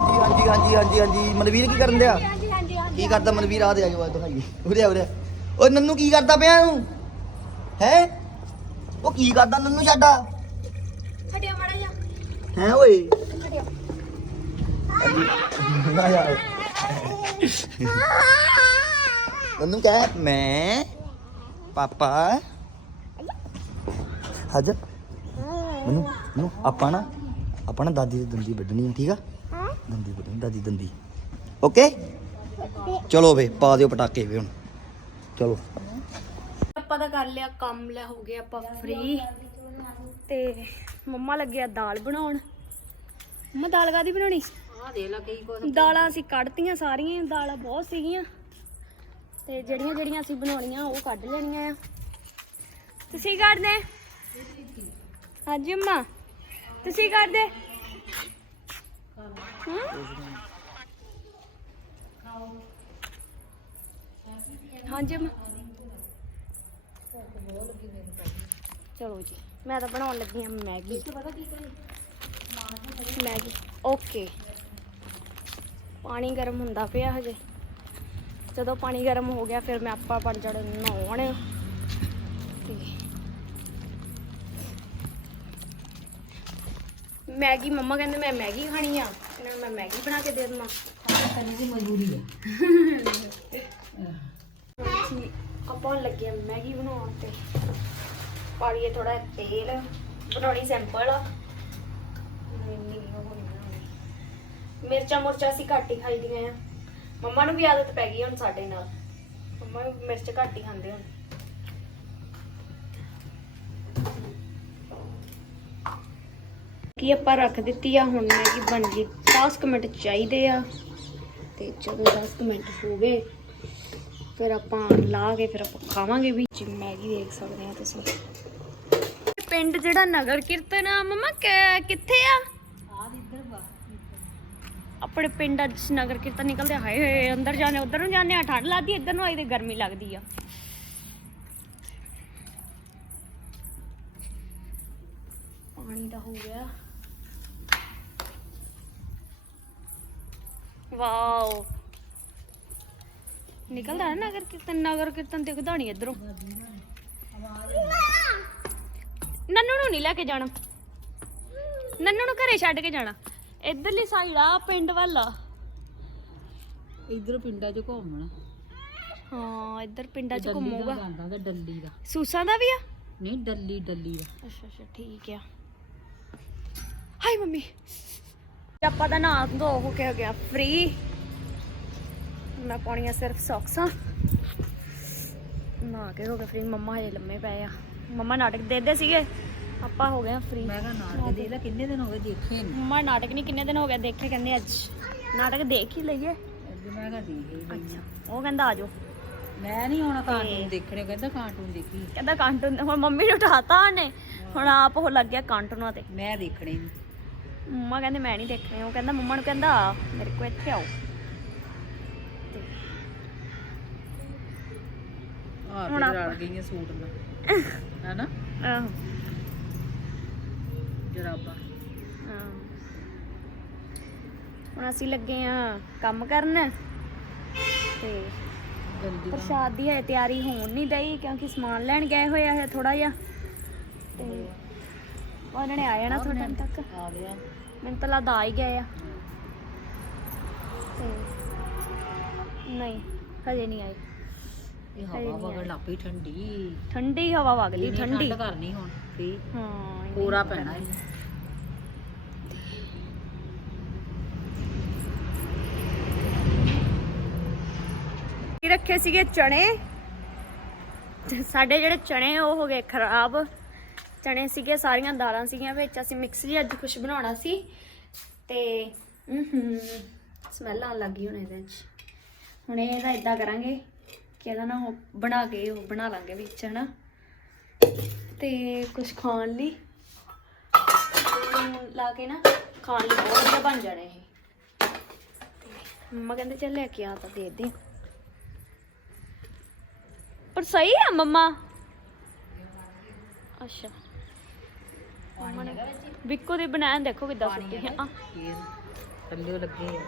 Speaker 3: ਹਾਂਜੀ ਹਾਂਜੀ ਹਾਂਜੀ ਹਾਂਜੀ ਮਨਵੀਰ ਕੀ ਕਰਨ ਦਿਆ?
Speaker 1: ਹਾਂਜੀ ਹਾਂਜੀ।
Speaker 3: ਕੀ ਕਰਦਾ ਮਨਵੀਰ? ਆ ਦੇ ਆ ਜਾ ਦਿਖਾਈਏ। ਉਰੇ ਆ ਉਰੇ ਆ। ਓਏ ਨੰਨੂ ਕੀ ਕਰਦਾ ਪਿਆ ਤੂੰ? ਹੈ? ਉਹ ਕੀ ਕਰਦਾ ਨੰਨੂ ਸਾਡਾ
Speaker 1: ਹਟਿਆ ਮੜਾ ਜਾ
Speaker 3: ਹੈ ਓਏ?
Speaker 1: ਹਟਿਆ।
Speaker 3: ਆ ਜਾ ਨੰਨੂ ਕਹਿ ਮੈਂ ਪਾਪਾ। ਹਜ। ਮਨੂੰ ਮਨੂੰ ਆਪਾਂ ਨਾ ਆਪਾਂ ਨਾ ਦਾਦੀ ਦੀ ਦੰਦੀ ਵੱਢਣੀ ਆ ਠੀਕ ਆ? ਦੰਦੀ ਵੱਢਣੀ ਦਾਦੀ ਦੰਦੀ। ਓਕੇ? ਚਲੋ ਵੇ ਪਾ ਦਿਓ ਪਟਾਕੇ ਵੇ ਹੁਣ। ਚਲੋ।
Speaker 1: ਆਪਾਂ ਤਾਂ ਕਰ ਲਿਆ ਕੰਮ ਲੈ ਹੋ ਗਏ ਆਪਾਂ ਫ੍ਰੀ ਤੇ ਮੰਮਾ ਲੱਗਿਆ ਦਾਲ ਬਣਾਉਣ। ਮੰਮਾ ਦਾਲ ਕਾਦੀ ਬਣਾਉਣੀ?
Speaker 2: ਆ ਦੇ ਲਾ ਕਈ ਕੁਛ।
Speaker 1: ਦਾਲਾਂ ਅਸੀਂ ਕੱਢਤੀਆਂ ਸਾਰੀਆਂ ਦਾਲਾਂ ਬਹੁਤ ਸੀਗੀਆਂ। ਤੇ ਜਿਹੜੀਆਂ ਜਿਹੜੀਆਂ ਅਸੀਂ ਬਣਾਉਣੀਆਂ ਉਹ ਕੱਢ ਲੈਣੀਆਂ ਆ। ਤੁਸੀਂ ਕੱਢਦੇ ਹਾਂਜੀ ਅੰਮਾ ਤੁਸੀਂ ਕੱਢਦੇ ਹਮ? ਹਾਂਜੀ ਅੰਮਾ ਚਲੋ ਜੀ, ਮੈਂ ਤਾਂ ਬਣਾਉਣ ਲੱਗੀ ਹਾਂ ਮੈਗੀ। Maggi, okay. ਪਾਣੀ ਗਰਮ ਹੁੰਦਾ ਪਿਆ ਹਜੇ। ਜਦੋਂ ਪਾਣੀ ਗਰਮ ਹੋ ਗਿਆ, ਫਿਰ ਮੈਂ ਆਪਾਂ ਬਣ ਜੜ ਨਹਾਉਣ। ਮੈਗੀ, ਮੰਮਾ ਕਹਿੰਦੇ ਮੈਂ ਮੈਗੀ ਖਾਣੀ ਆ। ਇਹਨਾਂ ਨੂੰ ਮੈਂ ਮੈਗੀ ਬਣਾ ਕੇ ਦੇ ਦਵਾਂ
Speaker 2: ਕਰਨੀ ਦੀ ਮਜਬੂਰੀ ਹੈ।
Speaker 1: ਆਪਾਂ ਲੱਗੇ ਮੈਗੀ ਬਣਾਉਣ ਤੇ। ਪਾ ਲਈਏ ਥੋੜਾ ਤੇਲ, ਬਣਾਉਣੀ ਸਿੰਪਲ। ਆ ਮਿਰਚਾਂ ਮੁਰਚਾਂ ਅਸੀਂ ਘੱਟ ਹੀ ਖਾਈਦੀਆਂ ਆ। ਮੰਮਾ ਨੂੰ ਵੀ ਆਦਤ ਪੈ ਗਈ ਹੁਣ ਸਾਡੇ ਨਾਲ। ਮੰਮਾ ਵੀ ਮਿਰਚ ਘੱਟ ਹੀ ਖਾਂਦੇ ਹੁਣ। ਕੀ ਆਪਾਂ ਰੱਖ ਦਿੱਤੀ ਆ, ਹੁਣ ਮੈਗੀ ਬਣ ਗਈ। 10 ਕੁ ਮਿੰਟ ਚਾਹੀਦੇ ਆ। ਤੇ ਜਦੋਂ 10 ਮਿੰਟ ਹੋ ਗਏ। ਫਿਰ ਆਪਾਂ ਲਾ ਕੇ ਫਿਰ ਆਪਾਂ ਖਾਵਾਂਗੇ ਵੀ। ਮੈਗੀ ਦੇਖ ਸਕਦੇ ਆ ਤੁਸੀਂ। ਪਿੰਡ ਜਿਹੜਾ ਨਗਰ ਕੀਰਤਨ ਆ, ਮਮਾ ਕਿੱਥੇ ਆ? ਆਪਣੇ ਪਿੰਡ ਅੱਜ ਨਗਰ ਕੀਰਤਨ ਨਿਕਲਦੇ ਹਾਏ ਹਾਏ, ਅੰਦਰ ਜਾਣੇ ਉਧਰ ਨੂੰ ਜਾਣੇ ਆ, ਠੰਡ ਲੱਗਦੀ, ਇੱਧਰ ਨੂੰ ਆਈ ਤੇ ਗਰਮੀ ਲੱਗਦੀ ਆ। ਪਾਣੀ ਦਾ ਹੋ ਗਿਆ। ਵਾਓ। ਨਿਕਲਦਾ ਹੈ ਨਗਰ ਕੀਰਤਨ ਨਗਰ ਕੀਰਤਨ ਦਿਖਦਾ ਨਹੀਂ ਇਧਰੋਂ। ਨੰਨੂ ਨੂੰ ਨਹੀਂ ਲੈ ਕੇ ਜਾਣਾ। ਨੰਨੂ ਨੂੰ ਘਰੇ ਛੱਡ ਕੇ ਜਾਣਾ। ਇਧਰਲੀ ਸਾਈਡ ਆ ਪਿੰਡ ਵੱਲ ਆ।
Speaker 2: ਇਧਰ ਪਿੰਡਾਂ 'ਚ ਘੁੰਮਣਾ।
Speaker 1: ਹਾਂ ਇੱਧਰ ਪਿੰਡਾਂ 'ਚ ਘੁੰਮੂਗਾ।
Speaker 2: ਜਾਂਦਾ ਦਾ ਡੱਲੀ ਦਾ।
Speaker 1: ਸੂਸਾਂ ਦਾ ਵੀ ਆ?
Speaker 2: ਨਹੀਂ ਡੱਲੀ ਡੱਲੀ ਦਾ।
Speaker 1: ਅੱਛਾ ਅੱਛਾ ਠੀਕ ਆ। Hi mummy. ਆਪਾਂ ਦਾ ਨਾਂ ਧੋ ਹੋ ਕੇ ਹੋ ਗਿਆ ਫ੍ਰੀ ਮੈਂ ਪਾਉਣੀਆਂ ਸਿਰਫ ਸੌਕਸਾਂ ਨਾ ਕੇ ਹੋ ਗਿਆ ਫ੍ਰੀ ਮੰਮਾ ਹਜੇ ਲੰਮੇ ਪਏ ਆ। ਮੰਮਾ ਨਾਟਕ ਦੇਖਦੇ ਸੀਗੇ। ਆਪਾਂ ਹੋ ਗਏ ਫ੍ਰੀ
Speaker 2: ਮੈਂ ਕਿਹਾ ਨਾਟਕ ਦੇ ਲੈ ਕਿੰਨੇ ਦਿਨ ਹੋ ਗਏ ਦੇਖੇ ਨਹੀਂ
Speaker 1: ਮੰਮਾ ਨਾਟਕ ਨਹੀਂ ਕਿੰਨੇ ਦਿਨ ਹੋ ਗਏ ਦੇਖੇ ਕਹਿੰਦੇ ਅੱਜ। ਨਾਟਕ ਦੇਖ ਹੀ ਲਈਏ।
Speaker 2: ਅੱਜ ਮੈਂ ਕਿਹਾ ਦੇਖੇ ਹੀ।
Speaker 1: ਅੱਛਾ ਉਹ ਕਹਿੰਦਾ ਆਜੋ।
Speaker 2: ਮੈਂ ਨਹੀਂ ਆਉਣਾ ਕਾਰਟੂਨ ਦੇਖਣੇ ਕਹਿੰਦਾ ਕਾਰਟੂਨ ਦੇਖੀ।
Speaker 1: ਕਹਿੰਦਾ ਕਾਂਟੂਨ ਹੁਣ ਮੰਮੀ ਨੂੰ ਉਠਾਤਾ ਉਹਨੇ। ਹੁਣ ਆਪ ਉਹ ਲੱਗ ਗਿਆ ਕਾਂਟੂਨਾਂ ਤੇ।
Speaker 2: ਮੈਂ ਦੇਖਣੇ ਨਹੀਂ
Speaker 1: ਮੰਮਾ ਕਹਿੰਦੇ ਮੈਂ ਨਹੀਂ ਦੇਖਣੇ ਉਹ ਕਹਿੰਦਾ ਮੰਮਾ ਨੂੰ ਕਹਿੰਦਾ ਆ, ਮੇਰੇ ਕੋਲ ਇੱਥੇ ਆਓ। ਹੁਣ
Speaker 2: ਫਿਰ
Speaker 1: ਆਪਾਂ-
Speaker 2: ਰਲ ਗਈਆਂ ਸੂਟ ਨਾਲ ਹੈਨਾ?
Speaker 1: ਆਹੋ।
Speaker 2: ਜਰਾਬਾਂ।
Speaker 1: ਹਾਂ। ਹੁਣ ਅਸੀਂ ਲੱਗੇ ਆ ਕੰਮ ਕਰਨ। ਤੇ
Speaker 2: ਜਲਦੀ
Speaker 1: ਪ੍ਰਸ਼ਾਦ ਦੀ ਹੈ ਤਿਆਰੀ ਹੋਣ ਨਹੀਂ ਦਈ ਕਿਉਂਕਿ ਸਮਾਨ ਲੈਣ ਗਏ ਹੋਏ ਆ ਥੋੜਾ ਜਿਹਾ। ਤੇ ਉਹਨਾਂ ਨੇ ਆ ਜਾਣਾ ਥੋੜਾ ਟਾਈਮ ਤੱਕ।
Speaker 2: ਆ ਗਿਆ।
Speaker 1: ਮੈਨੂੰ ਤਾਂ ਲੱਗਦਾ ਆ ਹੀ ਗਏ ਆ। ਤੇ ਨਹੀਂ ਹਜੇ ਨਹੀਂ ਆਏ।
Speaker 2: ਇਹ
Speaker 1: ਹਜੇ
Speaker 2: ਹਵਾ
Speaker 1: ਨਹੀਂ
Speaker 2: ਵਗਣ ਲੱਪੀ ਠੰਡੀ।
Speaker 1: ਠੰਡੀ ਹਵਾ ਵਗਦੀ
Speaker 2: ਇੰਨੀ
Speaker 1: ਠੰਡੀ।
Speaker 2: ਠੰਡ ਕਰਨੀ ਹੁਣ ਫੀ
Speaker 1: ਹਾਂ ਇੰਨੀ
Speaker 2: ਪੂਰਾ
Speaker 1: ਠੰਡ
Speaker 2: ਪੈਣਾ ਇਹ
Speaker 1: ਕੀ ਰੱਖੇ ਸੀਗੇ? ਚਣੇ। ਸਾਡੇ ਜਿਹੜੇ ਚਣੇ ਉਹ ਹੋ ਗਏ ਖਰਾਬ। ਚਣੇ ਸੀਗੇ, ਸਾਰੀਆਂ ਦਾਲਾਂ ਸੀਗੀਆਂ ਵਿੱਚ। ਅਸੀਂ ਮਿਕਸ ਜੀ ਅੱਜ ਕੁਝ ਬਣਾਉਣਾ ਸੀ। ਤੇ ਹੂੰ ਸਮੈਲ ਆਉਣ ਲੱਗੀ ਹੁਣ ਇਹਦੇ ਵਿੱਚ। ਹੁਣ ਇਹਦਾ ਇਦਾਂ ਕਰਾਂਗੇ ਕਿ ਇਹਦਾ ਨਾ ਉਹ ਬਣਾ ਕੇ, ਉਹ ਬਣਾ ਲਾਂਗੇ ਵਿੱਚ, ਹਨਾ। ਤੇ ਕੁਝ ਖਾਣ ਲਈ। ਲਾ ਕੇ ਨਾ ਖਾਣ ਲਈ ਬਹੁਤ ਵਧੀਆ ਬਣ ਜਾਣੇ ਇਹ। ਤੇ ਮੰਮਾ ਕਹਿੰਦੇ, ਚੱਲ ਲੈ ਕੇ ਆ, ਤਾਂ ਦੇ ਦੇ ਪਰ ਸਹੀ ਆ ਮੰਮਾ। ਅੱਛਾ। ਮੰਮਾ ਨੇ ਬਿੱਕੂ ਦੀ ਬਣਾਣ ਦੇਖੋ ਕਿੱਦਾਂ ਸੁੱਟੀ ਹੈ ਆ।
Speaker 2: ਥੱਲੇ ਲੱਗੇ ਆ।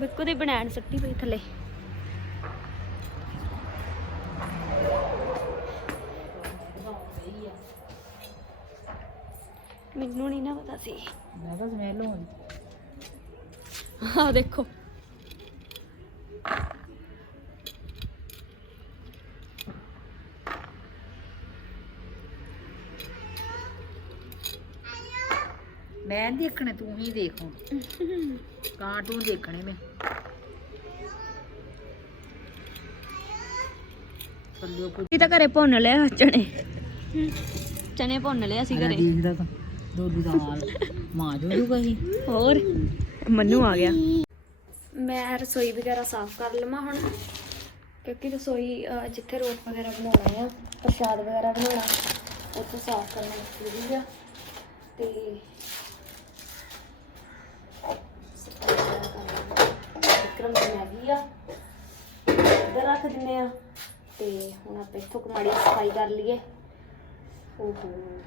Speaker 1: ਬਿੱਕੂ ਦੀ ਬਣਾਣ ਸੁੱਟੀ ਪਈ ਥੱਲੇ। ਮੈਨੂੰ ਨਹੀਂ ਨਾ ਪਤਾ ਸੀ।
Speaker 2: ਮੈਂ ਤਾਂ ਸਮੈਲ ਹੋਣੀ।
Speaker 1: ਆ ਦੇਖੋ।
Speaker 2: ਮੈਂ ਨੀ ਦੇਖਣੇ ਤੂੰ ਹੀ ਦੇਖ। ਹੁਣ ਕਾਰਟੂਨ ਦੇਖਣੇ ਮੈਂ। ਥੱਲੇ ਕੁਝ
Speaker 1: ਅਸੀਂ ਤਾਂ ਘਰੇ ਭੁੰਨ ਲਿਆ ਚਣੇ। ਚਣੇ ਭੁੰਨ ਲਿਆ ਸੀ ਘਰੇ।
Speaker 2: ਦੇਖਦਾ ਤਾਂ ਦੋਲੀ ਦਾ ਹਾਲ। ਮਾਂ ਜੋ ਜੂਗਾ ਹੀ
Speaker 1: ਹੋਰ ਮੰਨੂ ਆ ਗਿਆ। ਮੈਂ ਰਸੋਈ ਵਗੈਰਾ ਸਾਫ਼ ਕਰ ਲਵਾਂ ਹੁਣ ਕਿਉਂਕਿ ਰਸੋਈ ਅਹ, ਜਿੱਥੇ ਰੋਟ ਵਗੈਰਾ ਬਣਾਉਣਾ ਆ ਪ੍ਰਸ਼ਾਦ ਵਗੈਰਾ ਬਣਾਉਣਾ ਉੱਥੇ ਸਾਫ਼ ਕਰਨਾ ਜ਼ਰੂਰੀ ਆ। ਤੇ ਸਫ਼ਾਈ ਵਗੈਰਾ ਕਰ ਲਵਾਂ। ਵਿਕਰਮ ਮੈਗੀ ਆ। ਇੱਧਰ ਰੱਖ ਦਿੰਨੇ ਆ। ਤੇ ਹੁਣ ਆਪਾਂ ਇੱਥੋਂ ਕਮਾੜੀ ਸਫ਼ਾਈ ਕਰ ਲਈਏ। ਓਹੋ।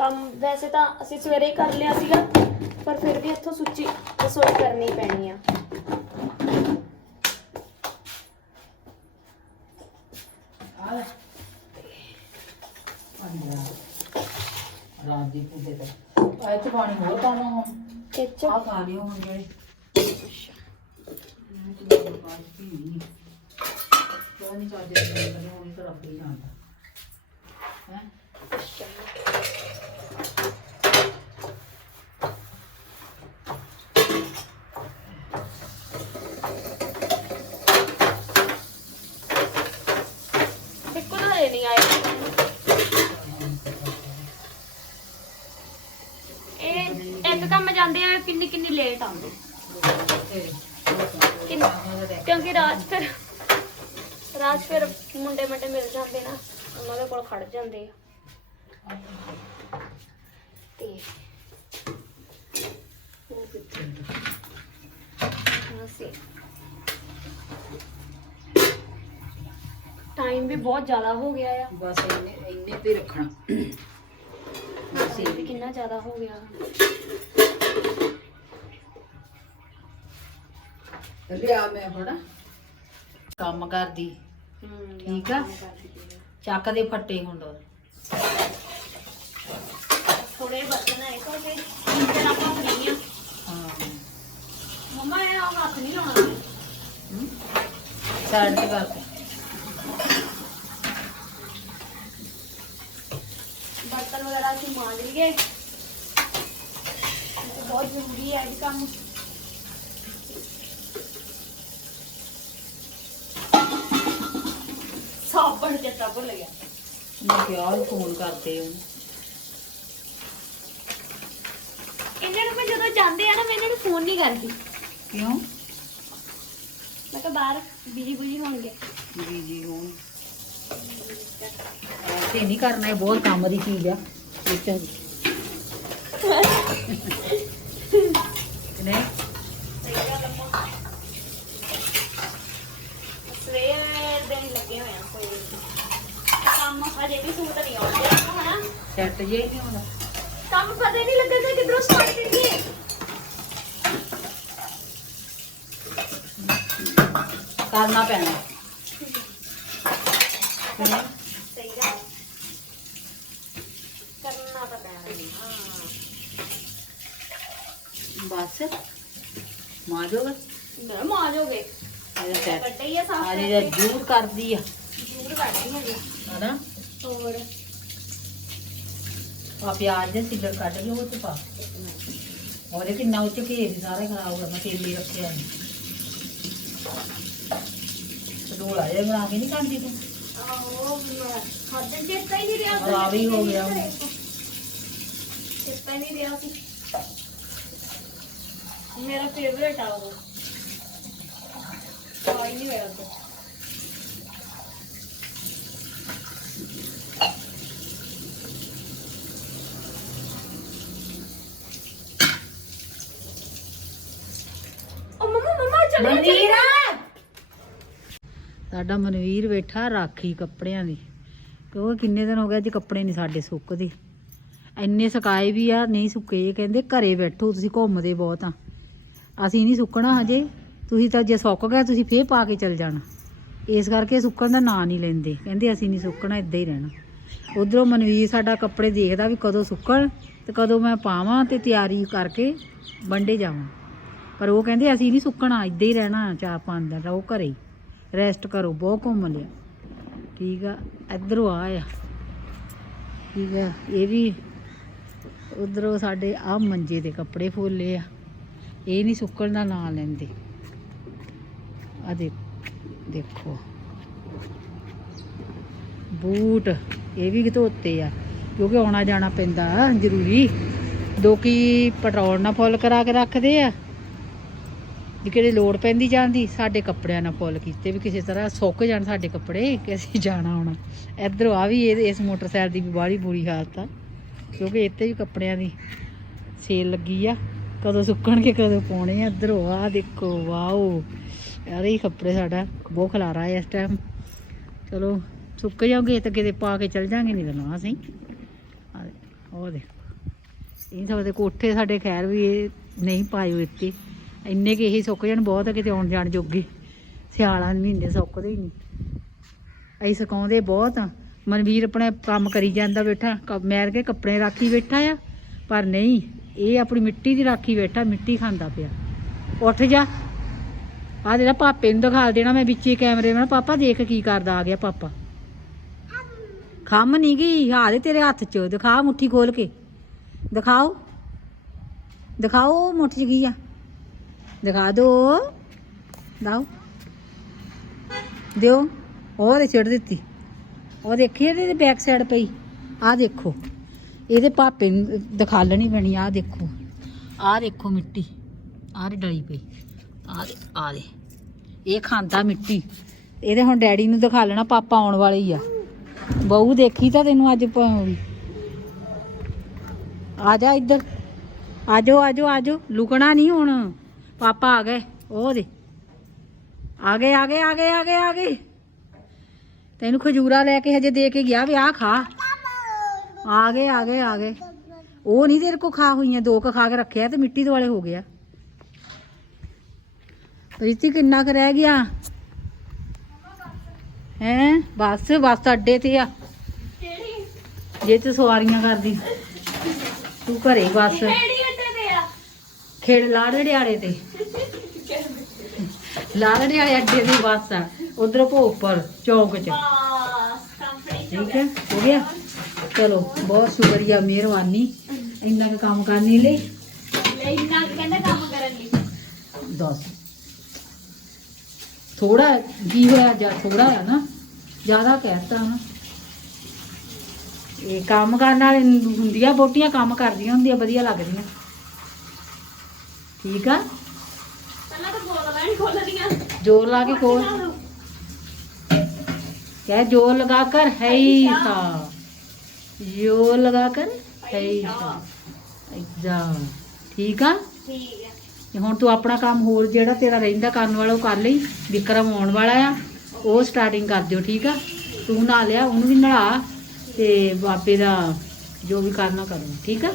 Speaker 1: ਕੰਮ ਵੈਸੇ ਤਾਂ ਅਸੀਂ ਸਵੇਰੇ ਹੀ ਕਰ ਲਿਆ ਸੀਗਾ ਪਰ ਫਿਰ ਵੀ ਇੱਥੋਂ ਸੁੱਚੀ ਰਸੋਈ ਕਰਨੀ ਪੈਣੀ ਆ।
Speaker 2: ਰਾਤ ਦੀ ਪੂਜੇ ਤੇ ਆਏ ਤੇ ਪਾਣੀ ਹੋਰ ਪਾਣਾ ਹੁਣ।
Speaker 1: ਕਿਚ
Speaker 2: ਆ ਖਾ ਲਿਓ ਹੁਣ ਜਿਹੜੇ ਮੈਂ ਤੇ ਬਾਅਦ ਪੀ ਨਹੀਂ ਕਿਉਂ ਨਹੀਂ ਕਰਦੇ ਕਦੇ ਹੁਣ ਤਾਂ ਰੱਬ ਹੀ ਜਾਣਦਾ ਹੈ
Speaker 1: ਬਿੱਕੂ ਨਹੀਂ ਆਏ। ਇਹ ਇੱਕ ਕੰਮ ਜਾਂਦੇ ਆ, ਕਿੰਨੀ ਕਿੰਨੀ ਲੇਟ ਆਉਂਦੇ। ਕਿੰਨ- ਕਿਉਂਕਿ ਰਾਤ ਫਿਰ ਰਾਤ ਫਿਰ ਮੁੰਡੇ ਮੰਡੇ ਮਿਲ ਜਾਂਦੇ ਨਾ, ਉਹਨਾਂ ਦੇ ਕੋਲ ਖੜ ਜਾਂਦੇ ਆ। ਤੇ ਉਹ ਕਿੱਥੇ ਅਸੀਂ ਟਾਈਮ ਵੀ ਬਹੁਤ ਜ਼ਿਆਦਾ ਹੋ ਗਿਆ ਆ।
Speaker 2: ਬਸ ਇੰਨੇ ਇੰਨੇ ਤੇ ਰੱਖਣਾ। ਬਸ
Speaker 1: ਵੀ ਕਿੰਨਾ ਜ਼ਿਆਦਾ ਹੋ ਗਿਆ।
Speaker 2: ਲਿਆ ਮੈਂ ਫੜਾ। ਕੰਮ ਕਰਦੀ।
Speaker 1: ਹੂੰ
Speaker 2: ਠੀਕ ਆ? ਚੱਕ ਦੇ ਫੱਟੇ ਹੁਣ।
Speaker 1: ਥੋੜੇ ਬਰਤਨ ਹੈ ਕੋਈ ਕਿ ਇੰਜਨ ਆਪਾਂ ਫਰੀ ਆ।
Speaker 2: ਹਾਂ।
Speaker 1: ਮੰਮਾ ਇਹ ਆ ਹੱਥ ਨਹੀਂ ਲਾਉਣਾ।
Speaker 2: ਸਾਈਡ ਤੇ ਕਰਕੇ
Speaker 1: ਬਰਤਨ ਵਗੈਰਾ ਅਸੀਂ ਮਾਂਜ ਲਈਏ ਇਹ ਤਾਂ ਬਹੁਤ ਜ਼ਰੂਰੀ ਹੈ ਇਹ ਕੰਮ ਸਾਬਣ ਚੇਤਾ ਭੁੱਲ ਗਿਆ।
Speaker 2: ਮੈਂ ਕਿਹਾ ਸੀ ਫੋਨ ਕਰਦੇ ਉਹਨੂੰ
Speaker 1: ਇਹਨਾਂ ਨੂੰ ਮੈਂ ਜਦੋਂ ਜਾਂਦੇ ਆ ਨਾ ਮੈਂ ਇਹਨਾਂ ਨੂੰ ਫੋਨ ਨਹੀਂ ਕਰਦੀ।
Speaker 2: ਕਿਉਂ?
Speaker 1: ਮੈਂ ਕਿਹਾ ਬਾਹਰ ਬਿਜ਼ੀ ਬੁਜੀ ਹੋਣਗੇ।
Speaker 2: ਜੀ ਜੀ ਹੁਣ ਐਸੇ ਨਹੀਂ ਕਰਨਾ ਇਹ ਬਹੁਤ ਕੰਮ ਦੀ ਚੀਜ਼ ਆ। ਸੋਚਾਂ ਦੀ ਨਹੀਂ
Speaker 1: ਸਹੀ ਗੱਲ ਆ ਸਵੇਰ ਦੇ ਨਹੀਂ ਲੱਗੇ ਹੋਏ ਆ ਕੋਈ ਵੀ। ਕੰਮ ਹਜੇ ਵੀ ਸੂਟ ਨਹੀਂ ਆਉਂਦੇ ਹਨਾ
Speaker 2: ਸੈੱਟ ਜੇ ਨਹੀਂ ਹੁੰਦਾ
Speaker 1: ਕੰਮ ਪਤਾ ਹੀ ਨਹੀਂ ਲੱਗਦਾ ਕਿ ਕਿਧਰੋਂ ਸਟਾਰਟ ਕਰੀਏ
Speaker 2: ਕਰਨਾ ਪੈਣਾ ਕਿਵੇਂ?
Speaker 1: ਸਹੀ ਗੱਲ ਕਰਨਾ ਤਾਂ ਪੈਣਾ ਹੀ ਆ।
Speaker 2: ਬਸ ਮਾਜੋਗਾ
Speaker 1: ਨਾ ਮਾਜੋਗੇ
Speaker 2: ਅਜੇ ਸੈੱਟ
Speaker 1: ਵੱਡੇ ਹੀ ਆ ਸਾਫ਼
Speaker 2: ਅਜੇ ਜੂਰ ਕਰਦੀ ਆ
Speaker 1: ਜ਼ਰੂਰ ਕੱਢਦੀ ਹਾਂ ਜੀ
Speaker 2: ਹਨਾ
Speaker 1: ਹੋਰ
Speaker 2: ਆ ਪਿਆਜ਼ ਦੇ ਸਿੱਲਰ ਕੱਢ ਕੇ ਉਹ ਚ ਪਾ। ਉਹਦੇ ਕਿੰਨਾ ਉੱਚ ਘੇਰ ਸਾਰੇ ਖਰਾਬ ਕਰਨਾ ਤੇਲ ਹੀ ਰੱਖਿਆ ਨਹੀਂ ਢੋਲਾ ਜਿਹਾ ਬਣਾ ਕੇ ਨਹੀਂ ਖਾਂਦੀ ਤੂੰ?
Speaker 1: ਆਹੋ ਖਾਦਨ ਚੇਤਾ ਹੀ ਨਹੀਂ ਰਿਹਾ
Speaker 2: ਖਰਾਬ ਹੀ ਹੋ ਗਿਆ।
Speaker 1: ਚੇਤਾ ਹੀ ਨਹੀਂ ਰਿਹਾ ਸੀ। ਮੇਰਾ ਫੇਵਰੇਟ ਆ ਉਹ। ਹੀ ਨਹੀਂ ਹੋਇਆ ਤੇ ਉਹ ਮਮਾ ਮਮਾ ਚੱਲ
Speaker 2: ਮਨਵੀਰ ਸਾਡਾ ਮਨਵੀਰ ਬੈਠਾ ਰਾਖੀ ਕੱਪੜਿਆਂ ਦੀ। ਕਿਉਂਕਿ ਕਿੰਨੇ ਦਿਨ ਹੋ ਗਏ ਅੱਜ ਕੱਪੜੇ ਨਹੀਂ ਸਾਡੇ ਸੁੱਕਦੇ। ਇੰਨੇ ਸੁਕਾਏ ਵੀ ਆ, ਨਹੀਂ ਸੁੱਕੇ। ਇਹ ਕਹਿੰਦੇ ਘਰੇ ਬੈਠੋ, ਤੁਸੀਂ ਘੁੰਮਦੇ ਬਹੁਤ ਆ। ਅਸੀਂ ਨਹੀਂ ਸੁੱਕਣਾ ਹਜੇ। ਤੁਸੀਂ ਤਾਂ ਜੇ ਸੁੱਕ ਗਿਆ ਤੁਸੀਂ ਫੇਰ ਪਾ ਕੇ ਚੱਲ ਜਾਣਾ। ਇਸ ਕਰਕੇ ਸੁੱਕਣ ਦਾ ਨਾਂ ਨਹੀਂ ਲੈਂਦੇ। ਕਹਿੰਦੇ ਅਸੀਂ ਨਹੀਂ ਸੁੱਕਣਾ, ਇੱਦਾਂ ਹੀ ਰਹਿਣਾ। ਉਧਰੋਂ ਮਨਵੀਰ ਸਾਡਾ ਕੱਪੜੇ ਦੇਖਦਾ ਵੀ ਕਦੋਂ ਸੁੱਕਣ ਤੇ ਕਦੋਂ ਮੈਂ ਪਾਵਾਂ ਤੇ ਤਿਆਰੀ ਕਰਕੇ ਵੰਡੇ ਜਾਵਾਂ। ਪਰ ਉਹ ਕਹਿੰਦੇ ਅਸੀਂ ਨਹੀਂ ਸੁੱਕਣਾ, ਇੱਦਾਂ ਹੀ ਰਹਿਣਾ ਚਾਰ ਪੰਜ ਦਿਨ ਰਹੋ ਘਰੇ ਹੀ। ਰੈਸਟ ਕਰੋ, ਬਹੁਤ ਘੁੰਮ ਲਿਆ। ਠੀਕ ਆ, ਇੱਧਰੋਂ ਆ ਆ। ਠੀਕ ਆ, ਇਹ ਵੀ ਉਧਰੋਂ ਸਾਡੇ ਆ ਮੰਜੇ ਦੇ ਕੱਪੜੇ ਫੋਲੇ ਆ। ਇਹ ਨਹੀਂ ਸੁੱਕਣ ਦਾ ਨਾਂ ਲੈਂਦੇ। ਆ ਦੇਖੋ। ਬੂਟ, ਇਹ ਵੀ ਧੋਤੇ ਆ, ਕਿਉਂਕਿ ਆਉਣਾ ਜਾਣਾ ਪੈਂਦਾ, ਜ਼ਰੂਰੀ। ਦੋ ਕੀ ਪੈਟਰੋਲ ਨਾਲ ਫੁੱਲ ਕਰਾ ਕੇ ਰੱਖਦੇ ਆ। ਵੀ ਕਿਹੜੇ ਲੋੜ ਪੈਂਦੀ ਜਾਂਦੀ, ਸਾਡੇ ਕੱਪੜਿਆਂ ਨਾਲ ਫੁੱਲ ਕੀਤੇ ਵੀ ਕਿਸੇ ਤਰ੍ਹਾਂ ਸੁੱਕ ਜਾਣ ਸਾਡੇ ਕੱਪੜੇ, ਕਿ ਅਸੀਂ ਜਾਣਾ ਆਉਣਾ ਇੱਧਰੋਂ ਆ ਵੀ ਇਹ, ਇਸ ਮੋਟਰਸਾਈਕਲ ਦੀ ਵੀ ਬਾਹਲੀ ਬੁਰੀ ਹਾਲਤ ਆ, ਕਿਉਂਕਿ ਇੱਥੇ ਵੀ ਕੱਪੜਿਆਂ ਦੀ ਸੇਲ ਲੱਗੀ ਆ, ਕਦੋਂ ਸੁੱਕਣਗੇ, ਕਦੋਂ ਪਾਉਣੇ ਆ, ਇੱਧਰੋਂ ਆ ਦੇਖੋ, ਵਾਓ। ਯਾਰ, ਇਹ ਕੱਪੜੇ ਸਾਡਾ ਬਹੁਤ ਖਲਾਰਾ ਹੈ ਇਸ ਟਾਈਮ ਚਲੋ, ਸੁੱਕ ਜਾਓਗੇ, ਤਾਂ ਕਿਤੇ ਪਾ ਕੇ ਚਲ ਜਾਾਂਗੇ, ਨਹੀਂ ਤਾਂ ਨਾ ਅਸੀਂ ਉਹ ਦੇਖੋ ਇਹ ਸਾਡੇ ਕੋਠੇ, ਸਾਡੇ ਖੈਰ ਵੀ ਇਹ ਨਹੀਂ ਪਾਏ ਇੱਥੇ। ਇੰਨੇ ਕਿ ਇਹੀ ਸੁੱਕ ਜਾਣ, ਬਹੁਤ ਕਿਤੇ ਆਉਣ ਜਾਣ ਜੋਗੇ। ਸਿਆਲਾਂ ਮਹੀਨੇ ਸੁੱਕਦੇ ਹੀ ਨਹੀਂ। ਅਸੀਂ ਸੁਕਾਉਂਦੇ ਬਹੁਤ ਆ। ਮਨਵੀਰ ਆਪਣਾ ਕੰਮ ਕਰੀ ਜਾਂਦਾ ਬੈਠਾ ਮੈਰ ਕੇ ਕੱਪੜੇ ਰਾਖੀ ਬੈਠਾ ਆ, ਪਰ ਨਹੀਂ, ਇਹ ਆਪਣੀ ਮਿੱਟੀ ਦੀ ਰਾਖੀ ਬੈਠਾ, ਮਿੱਟੀ ਖਾਂਦਾ ਪਿਆ। ਉੱਠ ਜਾ। ਆ ਜਿਹੜਾ ਪਾਪੇ ਨੂੰ ਦਿਖਾ ਦੇਣਾ, ਮੈਂ ਵਿੱਚੇ ਕੈਮਰੇ ਮੈਂ ਪਾਪਾ ਦੇਖ ਕੀ ਕਰਦਾ ਆ ਗਿਆ ਪਾਪਾ। ਖੰਮ ਨਹੀਂ ਗਈ ਹਾਲੇ ਤੇਰੇ ਹੱਥ 'ਚ, ਦਿਖਾ ਮੁੱਠੀ ਖੋਲ ਕੇ। ਦਿਖਾਓ। ਦਿਖਾਓ ਮੁੱਠ 'ਚ ਕੀ ਆ। ਦਿਖਾ ਦਿਓ ਦਾਓ ਦਿਓ। ਉਹ ਤੇ ਛੱਡ ਦਿੱਤੀ। ਉਹ ਦੇਖੀ ਇਹਦੇ ਬੈਕ ਸਾਈਡ ਪਈ। ਆਹ ਦੇਖੋ। ਇਹਦੇ ਪਾਪੇ ਨੂੰ ਦਿਖਾ ਲੈਣੀ ਪੈਣੀ। ਆਹ ਦੇਖੋ। ਆਹ ਦੇਖੋ ਮਿੱਟੀ। ਆਹ ਡਲੀ ਪਈ। ਆਹ ਦੇ ਆ ਦੇ। ਇਹ ਖਾਂਦਾ ਮਿੱਟੀ। ਇਹਦੇ ਹੁਣ ਡੈਡੀ ਨੂੰ ਦਿਖਾ ਲੈਣਾ, ਪਾਪਾ ਆਉਣ ਵਾਲੇ ਹੀ ਆ। ਬਹੂ ਦੇਖੀ ਤਾਂ ਤੈਨੂੰ ਅੱਜ ਆ ਜਾ ਇੱਧਰ। ਆਜੋ ਆਜੋ ਆਜੋ ਲੁਕਣਾ ਨਹੀਂ ਹੁਣ। ਪਾਪਾ ਆ ਗਏ, ਉਹ ਦੇ। ਆ ਗਏ ਆ ਗਏ ਆ ਗਏ ਆ ਗਏ ਆ ਗਏ। ਤੈਨੂੰ ਖਜੂਰਾ ਲੈ ਕੇ ਹਜੇ ਦੇ ਕੇ ਗਿਆ ਵੀ ਆ ਖਾ। ਆ ਗਏ ਆ ਗਏ ਆ ਗਏ। ਉਹ ਨਹੀਂ ਤੇਰੇ ਕੋ ਖਾ ਹੋਈਆਂ, ਦੋ ਕ ਖਾ ਕੇ ਰੱਖਿਆ ਤੇ ਮਿੱਟੀ ਦੁਆਲੇ ਹੋ ਗਿਆ। ਪ੍ਰੀਤੀ ਕਿੰਨਾ ਕੁ ਰਹਿ ਗਿਆ? ਹੈ? ਬਸ ਬਸ ਅੱਡੇ ਤੇ ਆ। ਜੇ ਤੂੰ ਸਵਾਰੀਆਂ ਕਰਦੀ, ਤੂੰ ਘਰੇ ਬੱਸ। ਖੇੜ ਲਾੜੜੇ ਵਾਲੇ ਤੇ? ਲਾੜੜੇ ਵਾਲੇ ਅੱਡੇ ਦੀ ਬੱਸ ਆ। ਉਧਰ ਭੋਪਰ ਚੌਂਕ ਚ। ਠੀਕ ਹੈ ਹੋ ਗਿਆ? ਚਲੋ ਬਹੁਤ ਸ਼ੁਕਰੀਆ ਮਿਹਰਬਾਨੀ। ਇੰਨਾ ਕੁ ਕੰਮ ਕਰਨੇ ਲਈ।
Speaker 1: ਲੈ ਇੰਨਾ ਕਹਿੰਦਾ ਕੰਮ ਕਰਨ ਲਈ।
Speaker 2: ਦੱਸ। ਥੋੜਾ ਕੀ ਹੋਇਆ ਜਾਂ ਥੋੜਾ ਆ ਨਾ? ਜ਼ਿਆਦਾ ਕਹਿਤਾ ਨਾ। ਇਹ ਕੰਮ ਕਰਨ ਵਾਲੇ ਹੁੰਦੀਆਂ ਬੋਟੀਆਂ ਕੰਮ ਕਰਦੀਆਂ ਹੁੰਦੀਆਂ ਵਧੀਆ ਲੱਗਦੀਆਂ। ਠੀਕ ਆ?
Speaker 1: ਪਹਿਲਾਂ ਤਾਂ ਬੋਲ ਲੈਣੀ
Speaker 2: ਖੋਲਣੀਆਂ ਜ਼ੋਰ ਲਾ ਕੇ ਖੋਲ। ਕਹਿ ਜ਼ੋਰ ਲਗਾ ਕਰ ਹੈ ਹੀ ਸਾ ਜ਼ੋਰ ਲਗਾ ਕਰ ਹੈ ਸਾ ਐਗਜ਼ਾਮ ਠੀਕ ਆ?
Speaker 1: ਠੀਕ
Speaker 2: ਆ। ਹੁਣ ਤੂੰ ਆਪਣਾ ਕੰਮ ਹੋਰ ਜਿਹੜਾ ਤੇਰਾ ਰਹਿੰਦਾ ਕਰਨ ਵਾਲਾ ਉਹ ਕਰ ਲਈ ਵਿਕਰਮ ਆਉਣ ਵਾਲਾ ਆ। ਉਹ ਸਟਾਰਟਿੰਗ ਕਰ ਦਿਓ ਠੀਕ ਆ? ਤੂੰ ਨਹਾ ਲਿਆ ਉਹਨੂੰ ਵੀ ਨਹਾ ਤੇ ਬਾਪੇ ਦਾ ਜੋ ਵੀ ਕਰਨਾ ਕਰੋ ਠੀਕ ਆ?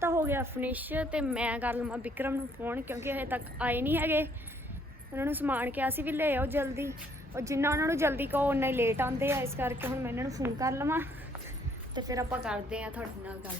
Speaker 1: ਤਾਂ ਹੋ ਗਿਆ ਫਿਨਿਸ਼ ਤੇ ਮੈਂ ਕਰ ਲਵਾਂ ਵਿਕਰਮ ਨੂੰ ਫੋਨ ਕਿਉਂਕਿ ਹਜੇ ਤੱਕ ਆਏ ਨਹੀਂ ਹੈਗੇ। ਉਹਨਾਂ ਨੂੰ ਸਮਾਨ ਕਿਹਾ ਸੀ ਵੀ ਲੈ ਆਓ ਜਲਦੀ। ਔਰ ਜਿੰਨਾ ਉਹਨਾਂ ਨੂੰ ਜਲਦੀ ਕਹੋ ਉਨਾ ਹੀ ਲੇਟ ਆਉਂਦੇ ਆ। ਇਸ ਕਰਕੇ ਹੁਣ ਮੈਂ ਇਹਨਾਂ ਨੂੰ ਫੋਨ ਕਰ ਲਵਾਂ। ਤੇ ਫਿਰ ਆਪਾਂ ਕਰਦੇ ਆ ਤੁਹਾਡੇ ਨਾਲ ਗੱਲ।